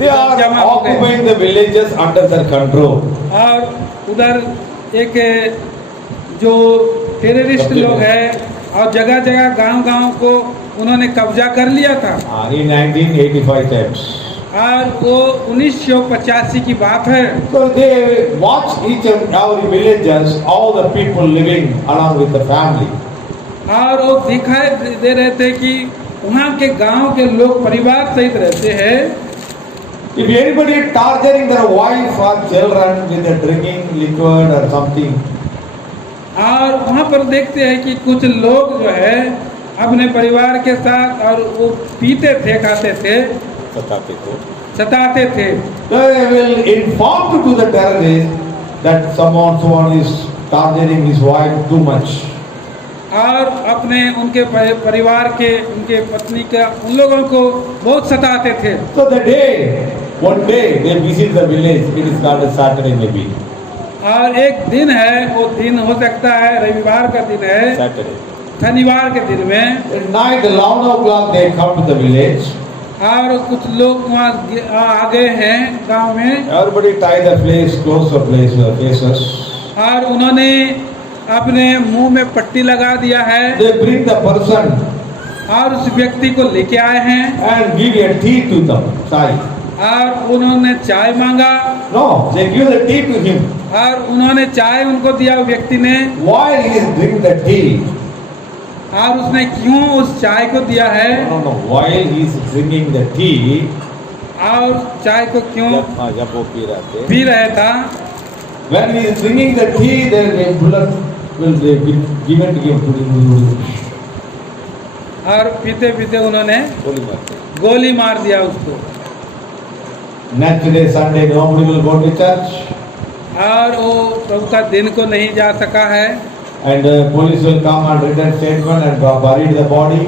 They are जमा हो गए। occupying the villages under their control. और उधर एक जो टेररिस्ट लोग हैं और जगह जगह गांव-गांव को उन्होंने कब्जा कर लिया था। In 1985 times. और वो 1985 की बात है। So they watch each and every villages, all the people living along with the family. और वो दिखाई दे रहे थे कि वहाँ के गांव के लोग परिवार सहित रहते हैं। If anybody torturing their wife or children with a drinking liquid or something, और वहाँ पर देखते हैं कि कुछ लोग जो है अपने परिवार के साथ और वो पीते थे, खाते थे, सताते थे। they will inform to the terrorist that someone is torturing his wife too much. और अपने उनके परिवार के, उनके पत्नी का, उन लोगों को बहुत सताते थे। So the day, one day they visit the village, it is called a Saturday maybe. और एक दिन है, वो दिन हो सकता है रविवार का दिन है, Saturday. शनिवार के दिन में। At night, 11 o'clock, they come to the village. और कुछ लोग वहाँ आ गए हैं गांव में, Everybody tie the place, close the place, faces. और उन्होंने अपने मुंह में पट्टी लगा दिया है, They bring the person और उस व्यक्ति को लेके आए हैं and give a tea to them, chai. और उन्होंने चाय मांगा, No, they give the tea to him. और उन्होंने चाय उनको दिया वो व्यक्ति ने। Why he is drinking the tea? और उसने क्यों उस चाय को दिया है, No. While he is drinking the tea, और चाय को क्यों जब वो पी रहे थे, पी रहा था, when he is drinking the tea, there is a bullet will be given to him. और पीते पीते उन्होंने गोली मारते. गोली मार दिया उसको। Next day, Sunday, nobody will go to church, और वो प्रभु का दिन को नहीं जा सका है, and police will come and return statement and buried the body.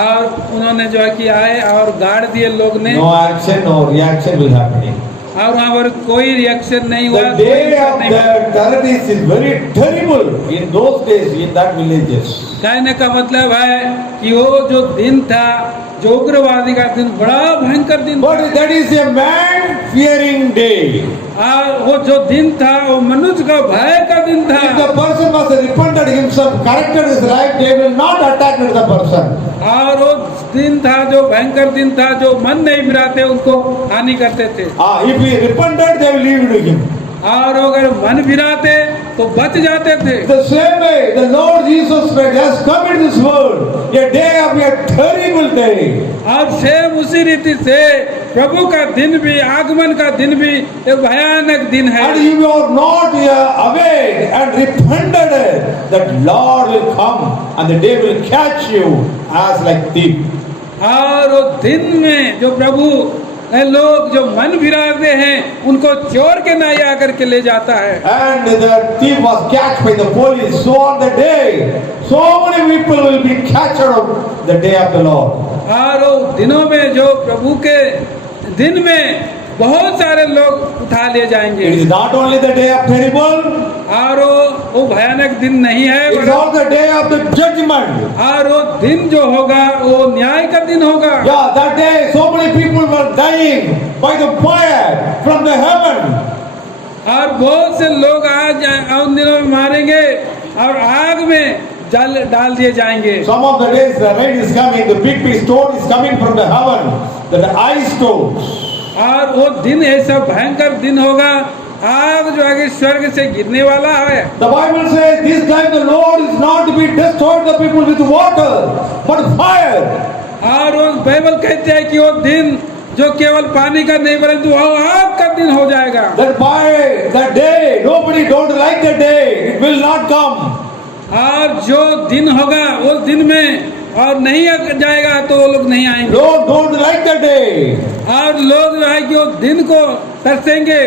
और उन्होंने जो है कि आए और गाड़ दिए लोग ने, No action, no reaction will happening. और वहाँ पर कोई रिएक्शन नहीं हुआ। The day of the terrorists is very terrible in those days in that villages. कहने का मतलब है कि वो जो दिन था, जो उग्रवादी का दिन, बड़ा भयंकर दिन था। But that is a man-fearing day. और वो जो दिन था वो मनुष्य का भय का दिन था। If the person was repented himself, corrected his life, they will not attack the person. और वो दिन था जो भयंकर दिन था, जो मन नहीं फिराते उनको हानि करते थे। If he repented, they will leave it to him. और अगर मन फिराते तो बच जाते थे। The same way, the Lord Jesus Christ has come in this world, a day of a terrible day. और सेम उसी रीति से प्रभु का दिन भी, आगमन का दिन भी एक भयानक दिन है। And if you are not awake and repented, that Lord will come and the day will catch you as like thief. और वो दिन में जो प्रभु लोग जो मन फिराते हैं उनको चोर के नाई आकर के ले जाता है। And the thief was catched by the police. So on the day, so many people will be captured on the day of the Lord. और वो दिनों में जो प्रभु के दिन में बहुत सारे लोग उठा लिए जाएंगे। It is not only the day of terrible, और वो भयानक दिन नहीं है, it is also the day of the judgment. और वो दिन जो होगा वो न्याय का दिन होगा। Yeah, that day so many people were dying by the fire from the heaven. और बहुत से लोग आज उन दिनों में मारेंगे और आग में जल डाल दिए जाएंगे। Some of the days the rain is coming, the big stone is coming from the heaven, the ice stones. और वो दिन ऐसा भयंकर दिन होगा, आग जो आगे स्वर्ग से गिरने वाला है। The Bible says this time the Lord is not to be destroyed the people with water, but fire. और वो बाइबल कहते हैं कि वो दिन जो केवल पानी का नहीं परंतु वो आग का दिन हो जाएगा। That by that day, nobody don't like the day, it will not come. और जो दिन होगा उस दिन में और नहीं जाएगा तो वो लोग नहीं आएंगे। Lord don't like the day. और लोग जो है कि वो दिन को तरसेंगे,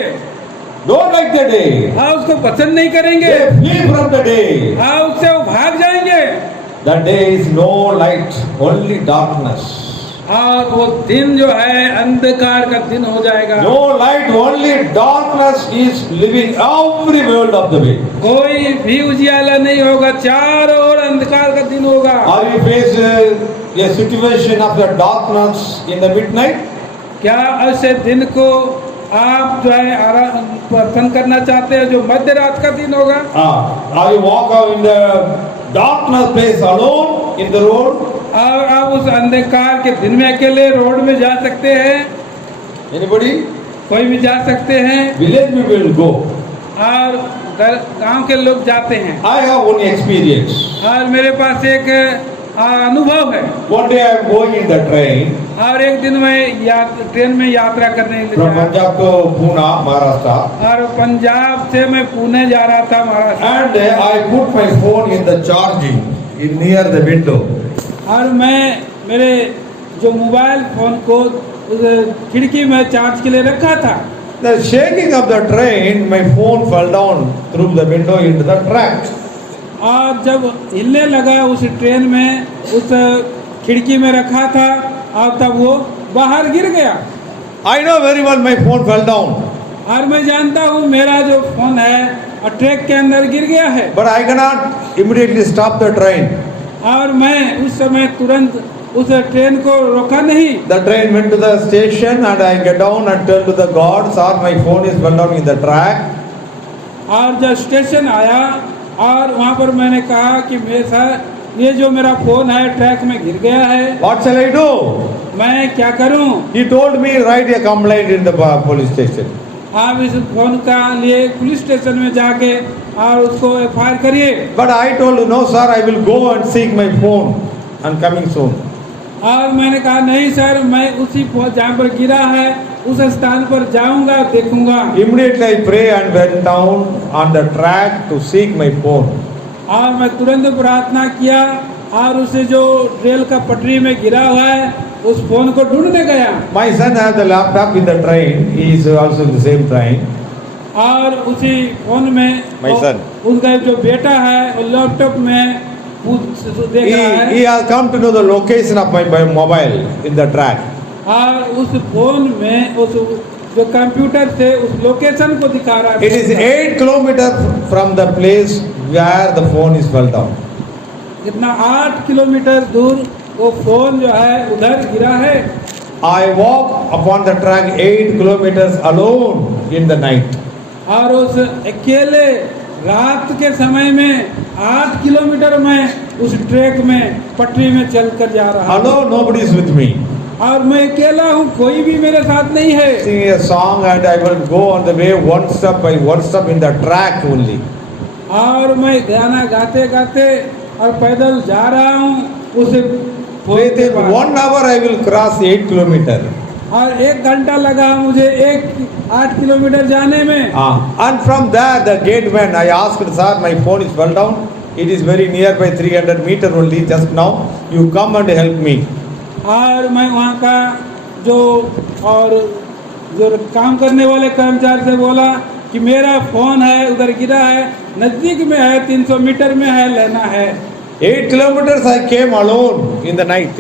Don't like the day. और उसको पसंद नहीं करेंगे, They flee from the day. और उससे वो भाग जाएंगे। That day is no light, only darkness. और वो दिन जो है अंधकार का दिन हो जाएगा। No light, only darkness is living every world of the way. कोई भी उजियाला नहीं होगा, चारों ओर अंधकार का दिन होगा। Are you face a situation of the darkness in the midnight? क्या ऐसे दिन को आप जो है पसंद करना चाहते हैं जो मध्य रात का दिन होगा? Are you walk out in the darkness place alone in the road? और आप उस अंधकार के दिन में अकेले रोड में जा सकते हैं? Anybody? कोई भी जा सकते हैं। Village people will go. और गांव के लोग जाते हैं। I have one experience. और मेरे पास एक अनुभव है। One day I am going in the train और एक दिन मैं ट्रेन में यात्रा करने के लिए from Punjab to Pune, Maharashtra. और पंजाब से मैं पुणे जा रहा था Maharashtra. And I put my phone in the charging in near the window. और मैं मेरे जो मोबाइल फोन को खिड़की में चार्ज के लिए रखा था। The shaking of the train, my phone fell down through the window into the track. और जब हिलने लगा उस ट्रेन में, उस खिड़की में रखा था, और तब वो बाहर गिर गया। I know very well my phone fell down, और मैं जानता हूँ मेरा जो फोन है ट्रैक के अंदर गिर गया है, but I cannot immediately stop the train. और मैं उस समय तुरंत उस ट्रेन को रोका नहीं। The train went to the station and I get down and tell to the guard, sir, my phone is fell down in the track. और जब स्टेशन आया और वहाँ पर मैंने कहा कि मेरे साथ ये जो मेरा फोन है ट्रैक में गिर गया है, What shall I do? मैं क्या करूँ? He told me write a complaint in the police station. आप इस फोन का लिए पुलिस स्टेशन में जाके और उसको FIR करिए। But I told no sir, I will go and seek my phone and coming soon. और मैंने कहा नहीं सर, मैं उसी जहाँ पर गिरा है उस स्थान पर जाऊंगा, देखूंगा। Immediately I pray and went down on the track to seek my phone. और मैं तुरंत प्रार्थना किया और उसे जो रेल का पटरी में गिरा हुआ है उस फोन को ढूंढने गया। My son has the laptop in the train. He is also in the same train. और उसी फोन में My son. उनका जो बेटा है वो लैपटॉप में देख He, रहा है। he has come to know the location of my mobile in the track. और उस फोन में उस जो कंप्यूटर से उस लोकेशन को दिखा रहा है। It is 8 kilometers from the place where the phone is fell down. इतना 8 किलोमीटर दूर वो फोन जो है उधर गिरा है। I walk upon the track 8 kilometers alone in the night. और उस अकेले रात के समय में 8 किलोमीटर में उस ट्रैक में पटरी में चलकर जा रहा हूँ। Alone, nobody is with me. और मैं अकेला हूँ, कोई भी मेरे साथ नहीं है। Singing a song and I will go on the way one step by one step in the track only. और मैं गाना गाते गाते और पैदल जा रहा हूँ उस Within 1 hour I will cross 8 kilometers. और 1 घंटा लगा मुझे 8 किलोमीटर जाने में। And from there the gateman, I asked, sir, my phone is fell down. It is very nearby 300 meters only just now. You come and help me. और मैं वहाँ का जो काम करने वाले कर्मचारी से बोला कि मेरा फोन है उधर गिरा है, नजदीक में है, 300 मीटर में है, लेना है। 8 kilometers I came alone in the night.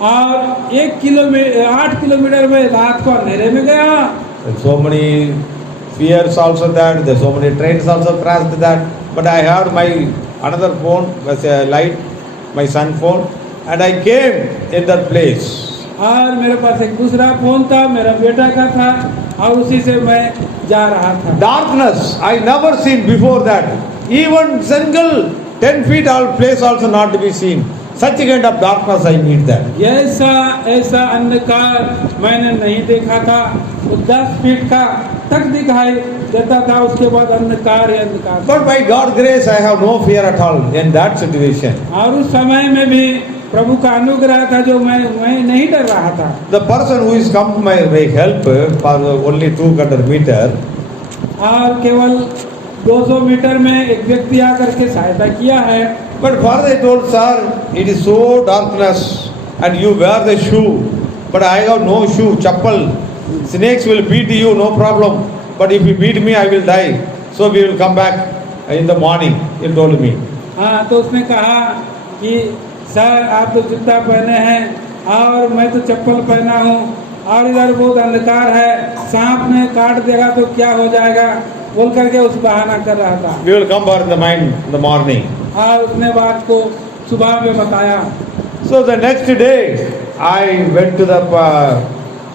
और 8 किलोमीटर में रात को अंधेरे में गया। And so many fears also that, there's so many trains also crashed that. But I had my another phone, was a light, my son phone, and I came in that place. और मेरे पास एक दूसरा phone था, मेरा बेटा का था, और उसी से मैं जा रहा था। Darkness, I never seen before that. Even single 10 feet all place also not to be seen. Such a kind of darkness I need that. ऐसा अंधकार मैंने नहीं देखा था। वो 10 फीट का तक दिखाई देता था, उसके बाद अंधकार ही अंधकार। But by God's grace, I have no fear at all in that situation. और उस समय में भी प्रभु का अनुग्रह था जो मैं नहीं डर रहा था। The person who is come to my help for only 200 meters. और केवल 200 मीटर में एक व्यक्ति आकर के सहायता किया है। But further I told, sir, it is so darkness and you wear the shoe. But I have no shoe, chappal. Snakes will beat you, no problem. But if you beat me, I will die. So we will come back in the morning, he told me. हाँ, तो उसने कहा कि sir आप तो जूता पहने हैं और मैं तो चप्पल पहना हूँ और इधर बहुत अंधकार है, सांप ने काट देगा तो क्या हो जाएगा, बोल करके उस बहाना कर रहा था। We will come back in the morning. और उसने बात को सुबह में बताया। So the next day, I went to the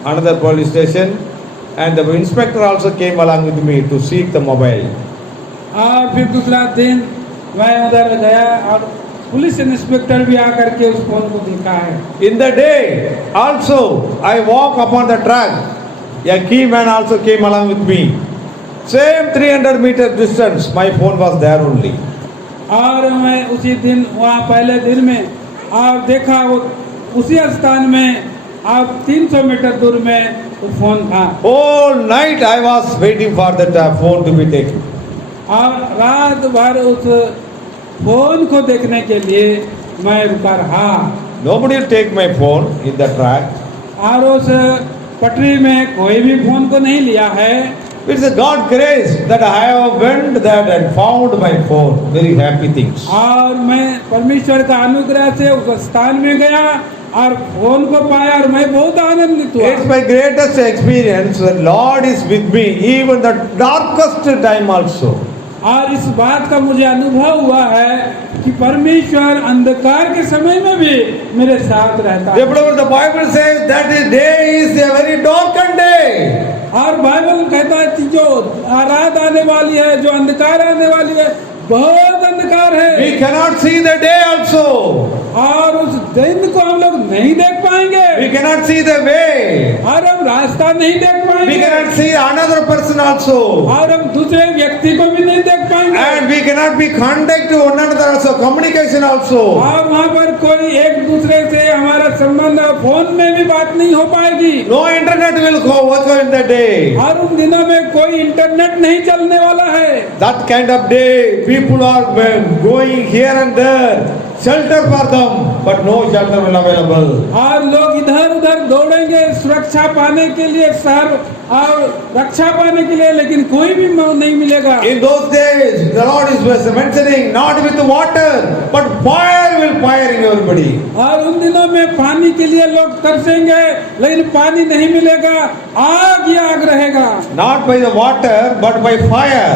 another police station, and the inspector also came along with me to seek the mobile. और फिर दूसरा दिन मैं उधर गया और पुलिस इंस्पेक्टर भी आकर के उस फोन को देखा है। In the day, also I walk upon the track. A key man also came along with me. Same 300 meter distance, my phone was there only. और मैं उसी दिन वहाँ पहले दिन में और देखा वो उसी स्थान में और 300 मीटर दूर में वो फोन था। Whole night I was waiting for that phone to be taken. और रात भर उस फोन को देखने के लिए मैं रुका रहा। Nobody will take my phone in the track. और उस पटरी में कोई भी फोन को नहीं लिया है। It's a God grace that I have went that and found my phone. Very happy things. और मैं परमेश्वर का अनुग्रह से उस स्थान में गया और फोन को पाया और मैं बहुत आनंदित हुआ। It's my greatest experience when Lord is with me, even the darkest time also. और इस बात का मुझे अनुभव हुआ है कि परमेश्वर अंधकार के समय में भी मेरे साथ रहता है। Therefore, the Bible says that the day is a very darkened day. और बाइबल कहता है कि जो रात आने वाली है, जो अंधकार आने वाली है, बहुत अंधकार है। We cannot see the day also. और उस दिन को हम लोग नहीं देख पाएंगे। We cannot see the way. और हम रास्ता नहीं देख We पाएंगे। cannot see another person also. और हम दूसरे व्यक्ति को भी नहीं देख पाएंगे। And we cannot be contact to one another also, communication also. और वहाँ पर कोई एक दूसरे से हमारा संबंध फोन में भी बात नहीं हो पाएगी। No internet will go work in the day. और उन दिनों में कोई इंटरनेट नहीं चलने वाला है। That kind of day, people are going here and there, shelter for them, but no shelter will available. और लोग इधर उधर दौड़ेंगे सुरक्षा पाने के लिए, शहर और रक्षा पाने के लिए, लेकिन कोई भी नहीं मिलेगा। In those days, the Lord is mentioning, not with water, but fire will firing everybody. और उन दिनों में पानी के लिए लोग तरसेंगे, लेकिन पानी नहीं मिलेगा, आग ही आग रहेगा। Not by the water, but by fire.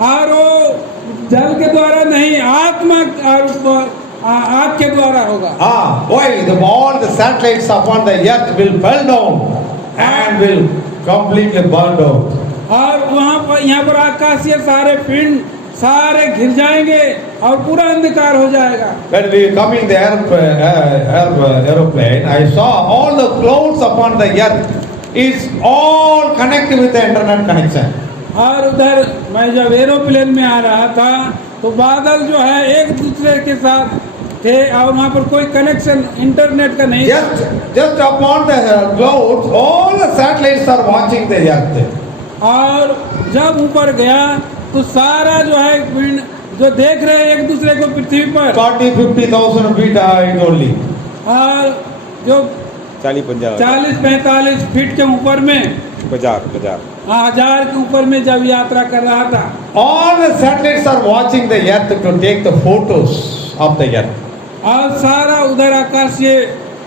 और वो जल के द्वारा नहीं, आत्मा और आग के द्वारा होगा। Why? All the satellites upon the earth will fall down and will completely burn out. और वहाँ पर यहाँ पर आकाशीय सारे पिंड सारे घिर जाएंगे और पूरा अंधकार हो जाएगा। When we coming the aeroplane, I saw all the clouds upon the earth is all connected with the internet connection. और उधर मैं जब एरोप्लेन में आ रहा था तो बादल जो है एक दूसरे के साथ थे और वहाँ पर कोई कनेक्शन इंटरनेट का नहीं था। Just upon the clouds, all the satellites are watching the earth. और जब ऊपर गया तो सारा जो है पिंड जो देख रहे हैं एक दूसरे को पृथ्वी पर 40-50,000 feet height only. और जो 40-45 फीट के ऊपर में 1000 के ऊपर में जब यात्रा कर रहा था, All the satellites are watching the earth to take the photos of the earth. और सारा उधर आकाशीय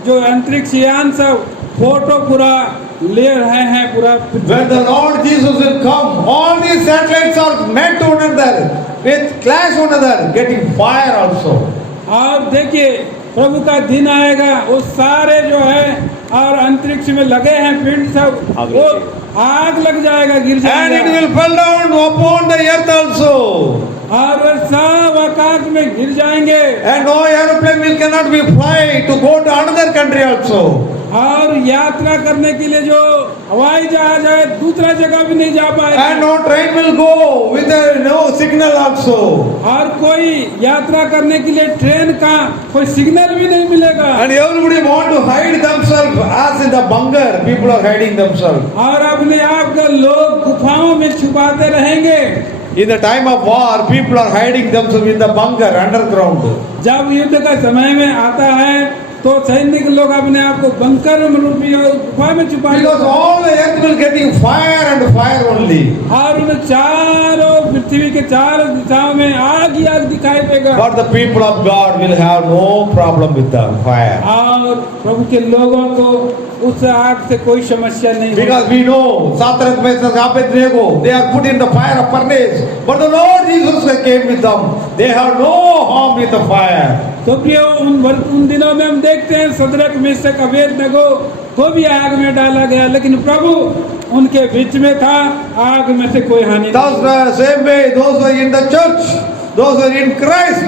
जो अंतरिक्ष यान सब फोटो पूरा ले रहे हैं पूरा। When the Lord Jesus will come, all these satellites are met to one another, with clash one another, getting fire also. और देखिए प्रभु का दिन आएगा, वो सारे जो है और अंतरिक्ष में लगे हैं पिंड सब, वो आग लग जाएगा, गिर And it जाएगा। will fall down upon the earth also. और वे सब आकाश में गिर जाएंगे। And no aeroplane will cannot be fly to go to another country also. और यात्रा करने के लिए जो हवाई जहाज है दूसरा जगह भी नहीं जा पाएगा। And no train will go with no signal also. और कोई यात्रा करने के लिए ट्रेन का कोई सिग्नल भी नहीं मिलेगा। And everybody want to hide themselves as in the bunker. People are hiding themselves. और अपने आप को लोग गुफाओं में छुपाते रहेंगे। In the time of war, people are hiding themselves in the bunker underground. जब युद्ध का समय में आता है तो सैनिक लोग अपने आप को बंकर रूपी गुफा में छुपाएंगे। Because all the earth will getting fire and fire only. और उन चारों पृथ्वी के चारों दिशाओं में आग ही आग दिखाई देगा। But the people of God will have no problem with the fire. और प्रभु के लोगों को उस आग से कोई समस्या नहीं होगी। Because we know, Shadrach, Meshach, Abednego, they are put in the fire of furnace. But the Lord Jesus came with them. They have no harm with the fire. तो प्रियो उन दिनों में हम देखते हैं शद्रक मेशक अबेदनगो को भी आग में डाला गया, लेकिन प्रभु उनके बीच में था, आग में से कोई हानि नहीं। Thus the same way, those who are in the church, those who are in Christ,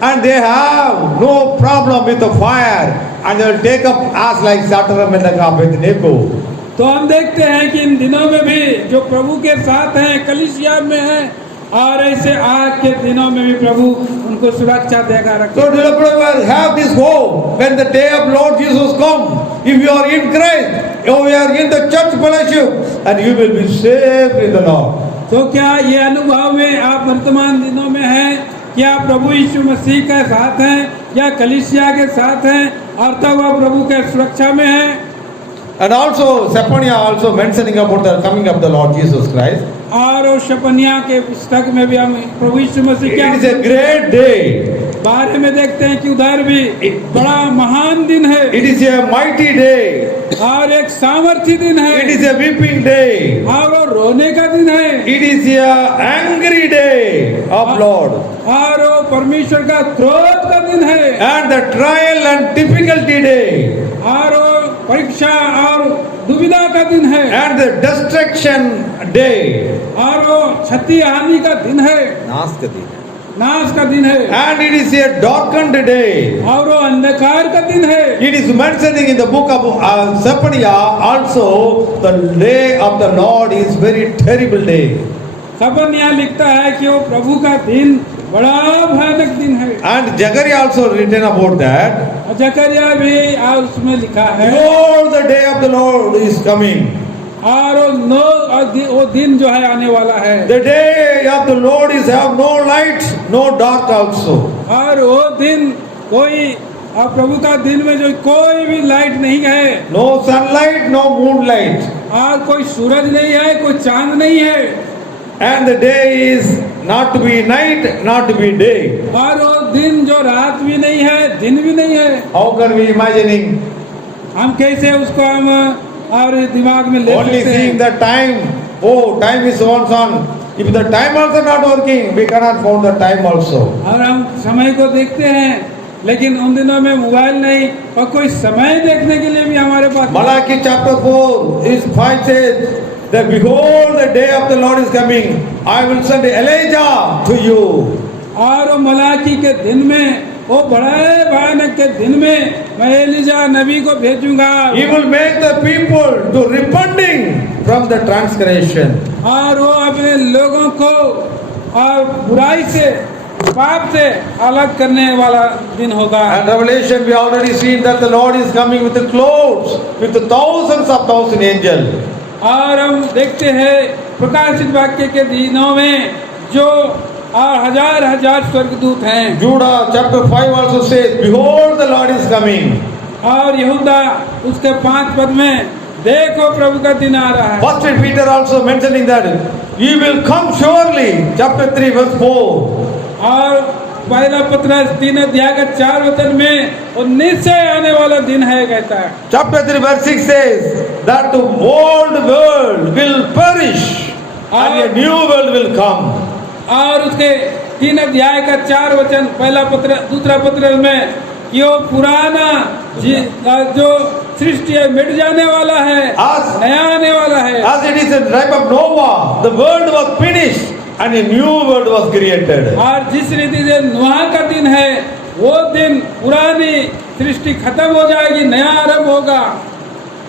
and they have no problem with the fire, and they will take up as like Shadrach, Meshach, Abednego. तो हम देखते हैं कि इन दिनों में भी जो प्रभु के साथ हैं, कलीसिया में हैं, और ऐसे आग के दिनों में भी प्रभु उनको सुरक्षा देगा रखेगा। So dear brother, have this hope when the day of Lord Jesus come. If you are in Christ, you are in the church fellowship, and you will be safe in the Lord. तो क्या ये अनुभव में आप वर्तमान दिनों में हैं, क्या प्रभु यीशु मसीह के साथ हैं या कलीसिया के साथ हैं और तब वह प्रभु के सुरक्षा में हैं? And also Zephaniah also mentioning about the coming of the Lord Jesus Christ. और शपनिया के पुस्तक में भी हम प्रभु यीशु मसीह क्या It is a great day. बारे में देखते हैं कि उधर भी बड़ा महान दिन है It is a mighty day. और एक सामर्थी दिन है It is a weeping day. और वो रोने का दिन है It is a angry day of Lord. और वो परमेश्वर का क्रोध का दिन है And the trial and difficulty day. और वो परीक्षा और दुविधा का दिन है And the destruction day. और वो क्षति हानि का दिन है नाश का दिन है And it is a darkened day. और वो अंधकार का दिन है It is mentioning in the book of Zephaniah also the day of the Lord is very terrible day. सपन यहाँ लिखता है कि वो प्रभु का दिन बड़ा भयानक दिन है And Zechariah also written about that. जकरिया भी उसमें लिखा है Behold, the day of the Lord is coming. और वो दिन जो है आने वाला है The day of the Lord is have no light, no dark also. और वो दिन कोई प्रभु का दिन में जो कोई भी लाइट नहीं है No sunlight, no moonlight. और कोई सूरज नहीं है कोई चांद नहीं है And the day is not to be night, not to be day. और वो दिन जो रात भी नहीं है दिन भी नहीं है How can we imagining? हम कैसे उसको हम और दिमाग में ले Only सकते seeing हैं the time. Oh, time is once on. If the time also not working, we cannot find the time also. और हम समय को देखते हैं लेकिन उन दिनों में मोबाइल नहीं और कोई समय देखने के लिए भी हमारे पास नहीं। Malachi chapter 4 is 5 says that behold the day of the Lord is coming. I will send Elijah to you. और मलाकी के दिन में वो बड़े भयानक के दिन में मैं एलिजा नबी को भेजूंगा He will make the people to repenting from the transgression. और वो अपने लोगों को और बुराई से पाप से अलग करने वाला दिन होगा And Revelation we already seen that the Lord is coming with the clouds, with the thousands angels. और हम देखते हैं प्रकाशित वाक्य के दिनों में जो और हजार स्वर्गदूत हैं Judah chapter 5 also says, behold the Lord is coming. और यहूदा उसके 5 पद में देखो प्रभु का दिन आ रहा है First Peter also mentioning that he will come surely. Chapter 3 verse 4. और पहला पत्र 3 अध्याय का 4 वचन में वो निश्चय आने वाला दिन है कहता है Chapter 3 verse 6 says that the old world will perish and a new world will come. और उसके 3 अध्याय का 4 वचन पहला पत्र दूसरा पत्र में कि वो पुराना जो सृष्टि है मिट जाने वाला है नया आने वाला है As it is in the time of Noah, the world was finished and a new world was created. और जिस रीति से नूह का दिन है वो दिन पुरानी सृष्टि खत्म हो जाएगी नया आरंभ होगा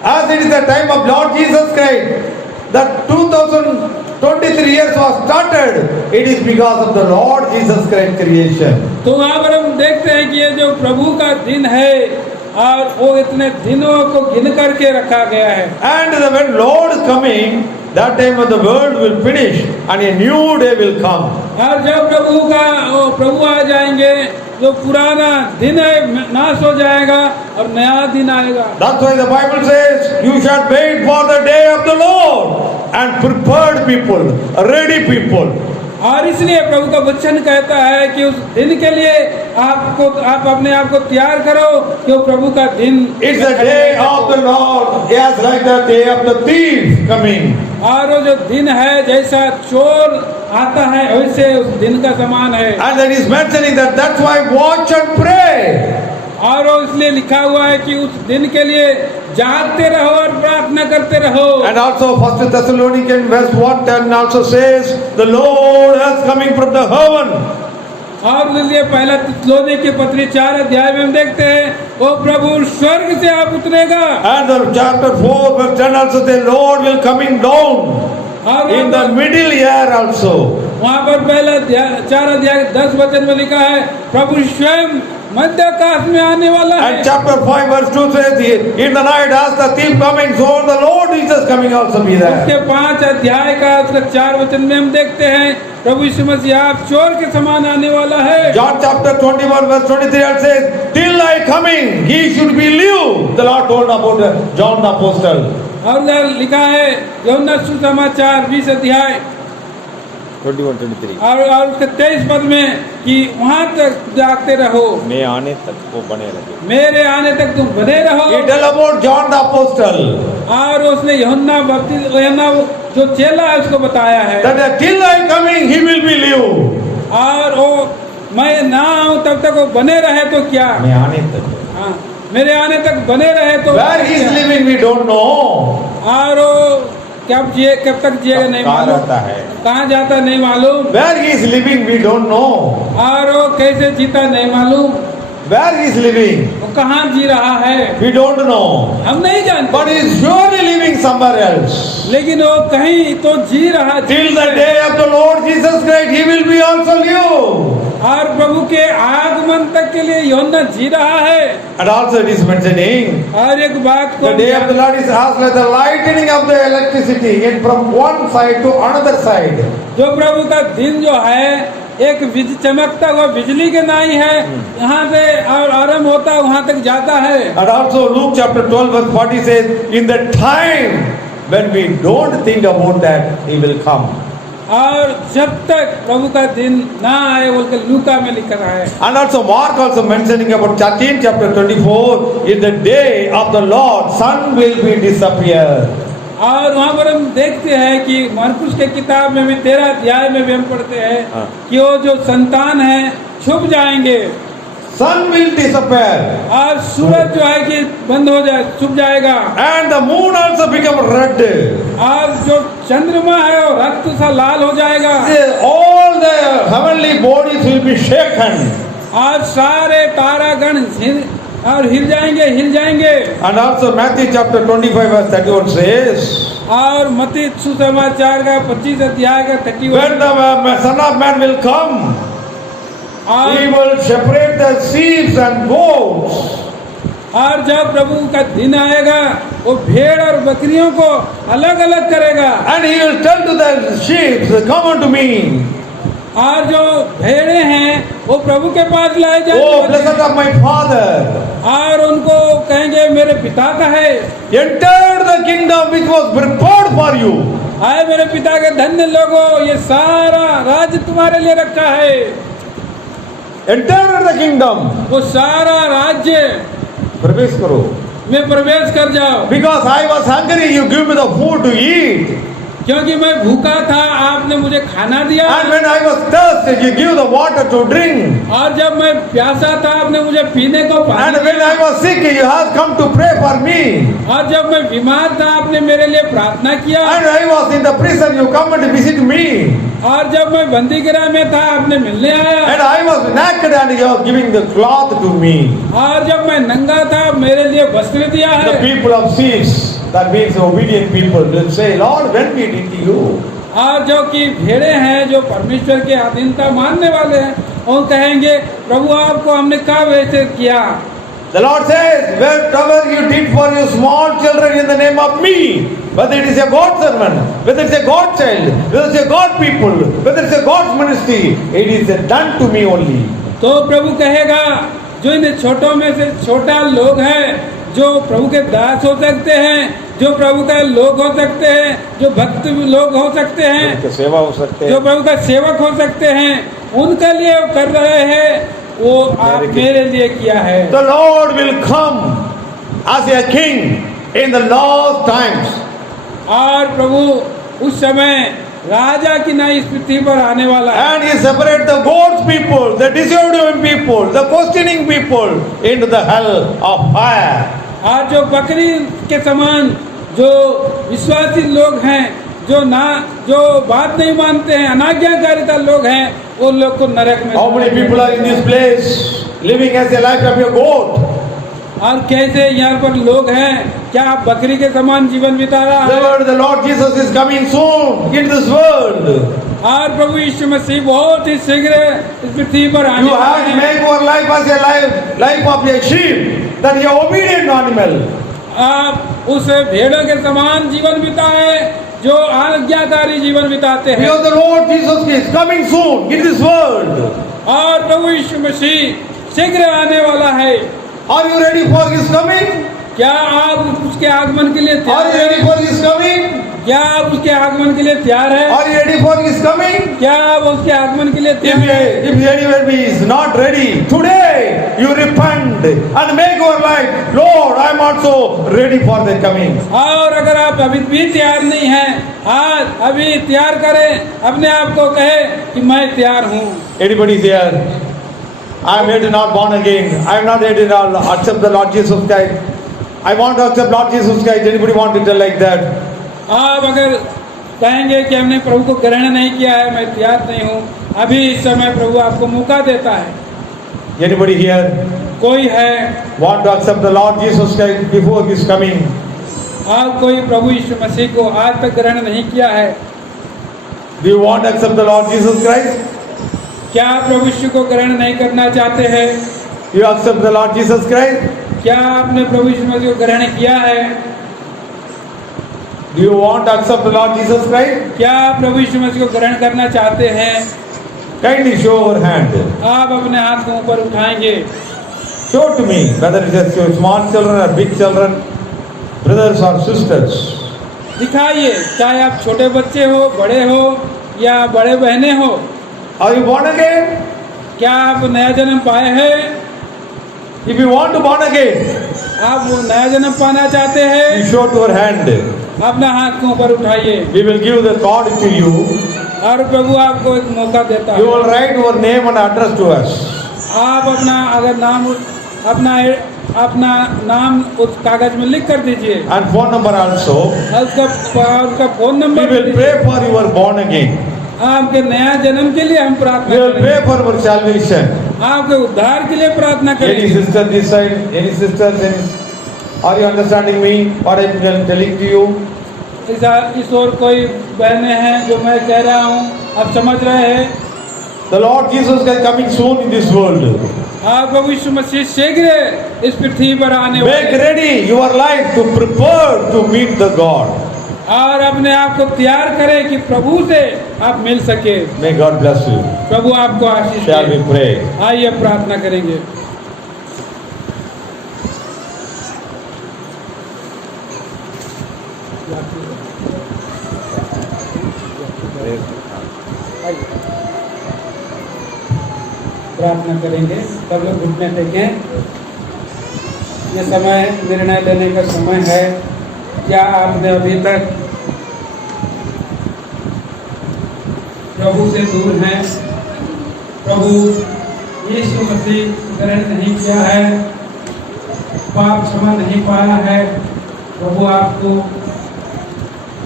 As it is the time of Lord Jesus Christ, that 2023 years was started, it is because of the Lord Jesus Christ creation. तो वहाँ पर हम देखते हैं कि ये जो प्रभु का दिन है और वो इतने दिनों को गिन करके रखा गया है And when Lord is coming, that time when the world will finish and a new day will come. और जब प्रभु आ जाएंगे जो पुराना दिन है नाश हो जाएगा और नया दिन आएगा That's why the Bible says, you shall wait for the day of the Lord and prepared people, ready people. और इसलिए प्रभु का वचन कहता है कि उस दिन के लिए आप अपने आप को तैयार करो कि वो प्रभु का दिन It's the day of the Lord, yes, like the day of the thief coming. और वो जो दिन है जैसा चोर आता है वैसे उस दिन का समान है And that is mentioning that that's why watch and pray. और वो इसलिए लिखा हुआ है कि उस दिन के लिए जागते रहो और प्रार्थना करते रहो And also 1 Thessalonians verse 1:10 also says, the Lord is coming from the heaven. और इसलिए पहला थिस्सलुनीके के पत्री 4 अध्याय में हम देखते हैं वो प्रभु स्वर्ग से आप उतरेगा And the chapter 4 verse 10 also the Lord will coming down in the middle year also. वहाँ पर पहला 4 अध्याय 10 वचन में लिखा है प्रभु स्वयं मध्य आकाश में आने वाला And है। chapter 5 verse 2 says, in the night as the thief coming, so the Lord Jesus coming also be उसके there. 5 अध्याय का उसका 4 वचन में हम देखते हैं प्रभु यीशु मसीह आप चोर के समान आने वाला है। John chapter 21 verse 23 it says, till I coming, he should be live. The Lord told about John the apostle. और उधर लिखा है यूहन्ना सुसमाचार 20 अध्याय 21-23 और उसके 23 पद में कि वहां तक जागते रहो, मैं आने तक वो बने रहे। मेरे आने तक तुम बने He रहो। tell about John the apostle. और उसने यूहन्ना जो चेला है उसको बताया है That till I coming, he will be live. और वो मैं ना आऊं तब तक वो बने रहे तो क्या, मैं आने तक हाँ मेरे आने तक बने रहे तो Where he is क्या? living, we don't know. और वो कब तक जिएगा नहीं कहाँ मालूम, रहता है, कहाँ जाता नहीं मालूम, Where he is living, we don't know. और वो कैसे जीता नहीं मालूम, Where he is living, वो कहाँ जी रहा है we don't know. हम नहीं जानते, But he is surely living somewhere else. लेकिन वो कहीं तो जी रहा है। Till the day of the Lord Jesus Christ, he will be also live. और प्रभु के आगमन तक के लिए यूहन्ना जी रहा है। And also it is mentioning, और एक बात को the day of the Lord is as like the lightning of the electricity and from one side to another side. जो प्रभु का दिन जो है एक चमकता हुआ बिजली के नाई है, यहाँ से और आरंभ होता है वहां तक जाता है। And also Luke chapter 12 verse 40 says, in the time when we don't think about that, he will come. और जब तक प्रभु का दिन ना आए बोलकर लूका में लिखा है। And also Mark also mentioning about 13 chapter 24, in the day of the Lord, sun will be disappear. और वहाँ पर हम देखते हैं कि मरकुस के किताब में भी 13 अध्याय में भी हम पढ़ते हैं हाँ। कि वो जो संतान है छुप जाएंगे Sun will disappear. और सूरज जो है कि बंद हो जाए, छुप जाएगा And the moon also become red. और जो चंद्रमा है वो रक्त सा लाल हो जाएगा All the heavenly bodies will be shaken. और सारे तारागण हिल जाएंगे। And also Matthew chapter 25 verse 31 says, और मत्ती सुसमाचार का 25 अध्याय का 31 when the Son of Man will come, he will separate the sheep and goats. और जब प्रभु का दिन आएगा वो भेड़ और बकरियों को अलग अलग करेगा And he will tell to the sheep, come unto me. और जो भेड़े हैं वो प्रभु के पास लाए Oh, जाएंगे blessed of my Father, और उनको कहेंगे मेरे पिता का है, enter the kingdom which was prepared for you. आए मेरे पिता के धन्य लोगों, ये सारा राज्य तुम्हारे लिए रखा है। Enter the kingdom. वो सारा राज्य प्रवेश करो. में प्रवेश कर जाओ, Because I was hungry, you give me the food to eat. क्योंकि मैं भूखा था आपने मुझे खाना दिया, And when I was thirsty, you give the water to drink. और जब मैं प्यासा था आपने मुझे पीने को पानी And when I was sick, you have come to pray for me. और जब मैं बीमार था आपने मेरे लिए प्रार्थना किया, And I was in the prison, you come and visit me. और जब मैं बंदी गृह में था आपने मिलने आया, And I was naked and you are giving the cloth to me. और जब मैं नंगा था मेरे लिए वस्त्र दिया The है। people of sheep, that means obedient people, will say, Lord, when we did to you? और जो कि भेड़े हैं जो परमेश्वर के अधीनता मानने वाले हैं वो कहेंगे प्रभु आपको हमने कब वैसे किया। The Lord says, whatever you did for your small children in the name of me, whether it is a God servant, whether it is a God child, whether it is a God people, whether it is a God's ministry, it is done to me only. तो प्रभु कहेगा जो इन छोटों में से छोटा लोग हैं, जो प्रभु के दास हो सकते हैं, जो प्रभु का लोग हो सकते हैं, जो भक्त लोग हो सकते हैं, उनकी सेवा हो सकते जो हैं, प्रभु का सेवक हो सकते हैं, उनके लिए वो कर रहे हैं, वो आप मेरे लिए किया है। The Lord will come as a king in the last times. और प्रभु उस समय राजा की नई इस पृथ्वी पर आने वाला है And he separate the God's people, the disobedient people, the questioning people into the hell of fire. और जो बकरी के समान जो विश्वासी लोग हैं, जो बात नहीं मानते हैं, अनाज्ञाकारिता लोग हैं, वो लोग को नरक में। How many people are in this place living as a life of a goat? और कैसे यहाँ पर लोग हैं, क्या आप बकरी के समान जीवन बिता रहा है? The Lord Jesus is coming soon in this world. और प्रभु यीशु मसीह बहुत ही शीघ्र इस पृथ्वी पर आने You have वाले to हैं। make your life as a life of a sheep, that is an obedient animal. आप उस भेड़ों के समान जीवन बिताए जो आज्ञाकारी जीवन बिताते हैं। Because the Lord Jesus is coming soon in this world. और प्रभु यीशु मसीह शीघ्र आने वाला है। Are you ready for His coming? क्या आप उसके आगमन के लिए Are तैयार you ready हैं? for His coming? क्या आप उसके आगमन के लिए तैयार हैं? Are you ready for His coming? क्या आप उसके आगमन के लिए तैयार हैं? If anybody is not ready, today you repent and make your life, Lord, I am also ready for the coming. और अगर आप अभी भी तैयार नहीं हैं, आज अभी तैयार करें, अपने आप को कहे कि मैं तैयार हूँ। Anybody there? I am yet not born again. I am not yet accept the Lord Jesus Christ. I want to accept Lord Jesus Christ. Anybody want to tell like that? आप अगर कहेंगे कि हमने प्रभु को ग्रहण नहीं किया है, मैं तैयार नहीं हूँ, अभी इस समय प्रभु आपको मौका देता है। Anybody here कोई है want to accept the Lord Jesus Christ before His coming? आप कोई प्रभु यीशु मसीह को आज तक ग्रहण नहीं किया है? Do you want to accept the Lord Jesus Christ? क्या आप प्रभु यीशु को ग्रहण नहीं करना चाहते हैं? You accept the Lord Jesus Christ? क्या आपने प्रभु यीशु मसीह को ग्रहण किया है? Do you want to accept the Lord Jesus Christ? क्या आप प्रभु यीशु मसीह को ग्रहण करना चाहते हैं? Kindly show your hand. आप अपने हाथ को ऊपर उठाएंगे। Show to me, whether it is your small children or big children, brothers or sisters. दिखाइए, चाहे आप छोटे बच्चे हो, बड़े हो या बड़े बहने हो। Are you born again? क्या आप नया जन्म पाए हैं? If you want to born again, आप वो नया जन्म पाना चाहते हैं? you show to your hand. अपना हाथ को ऊपर उठाइए We will give the card to you. और प्रभु आपको एक मौका देता You है। will write your name and address to us. आप अपना अगर नाम अपना नाम उस कागज में लिख कर दीजिए And phone number also. और उसका फोन We नंबर will भी pray दीजिए। for your born again. आपके नया जन्म के लिए हम प्रार्थना We will करेंगे। pray for your salvation. आपके उद्धार के लिए प्रार्थना Any करेंगे। sister this side, any sisters, are you understanding me? What I am telling to you? इस ओर कोई बहनें हैं जो मैं कह रहा हूँ, आप समझ रहे हैं? The Lord Jesus is coming soon in this world. आप प्रभु यीशु मसीह शीघ्र इस पृथ्वी पर आने वाले Make हैं। ready your life to prepare to meet the God. और अपने आप को तैयार करें कि प्रभु से आप मिल सके। May God bless you. प्रभु आपको आशीष Shall we दे। pray? आइए प्रार्थना करेंगे। प्रार्थना करेंगे, सब लोग घुटने टेकें। ये समय निर्णय लेने का समय है। क्या आपने अभी तक प्रभु से दूर हैं? प्रभु यीशु मसीह ग्रहण नहीं किया है, पाप क्षमा नहीं पाया है। प्रभु आपको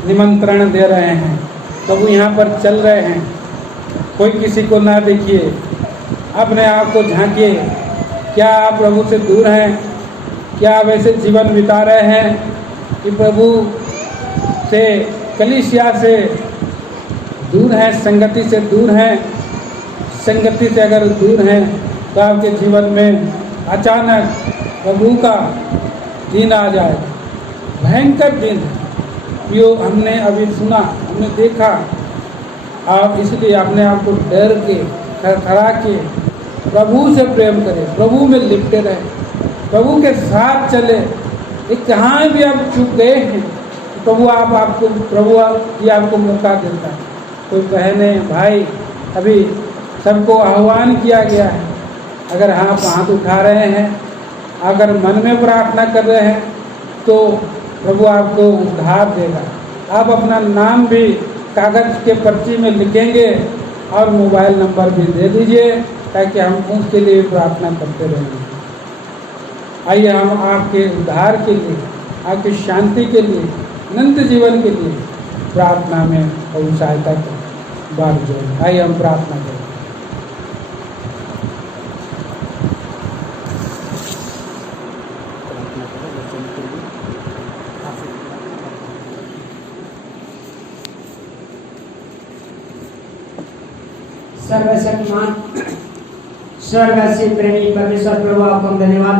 निमंत्रण दे रहे हैं। प्रभु यहाँ पर चल रहे हैं। कोई किसी को ना देखिए, अपने आप को झांकिए। क्या आप प्रभु से दूर हैं? क्या आप ऐसे जीवन बिता रहे हैं कि प्रभु से, कलीसिया से दूर हैं, संगति से दूर हैं? संगति से अगर दूर हैं तो आपके जीवन में अचानक प्रभु का दिन आ जाए, भयंकर दिन जो हमने अभी सुना, हमने देखा। आप इसलिए अपने आप को डर के, थरथरा के प्रभु से प्रेम करें, प्रभु में लिपटे रहें, प्रभु के साथ चले। एक जहाँ भी आप चूक गए हैं, प्रभु आपको मौका देता है। कोई बहने भाई, अभी सबको आह्वान किया गया है। अगर आप हाथ उठा रहे हैं, अगर मन में प्रार्थना कर रहे हैं, तो प्रभु आपको उद्धार देगा। आप अपना नाम भी कागज के पर्ची में लिखेंगे और मोबाइल नंबर भी दे दीजिए, ताकि हम उसके लिए प्रार्थना करते रहेंगे। आइए हम आपके उद्धार के लिए, आपकी शांति के लिए, अनंत जीवन के लिए प्रार्थना में और सहायता को बाढ़ जाए। आइए हम प्रार्थना करें। सर्वशक्तिमान सर्वस्य प्रेमी परमेश्वर प्रभु आपको हम धन्यवाद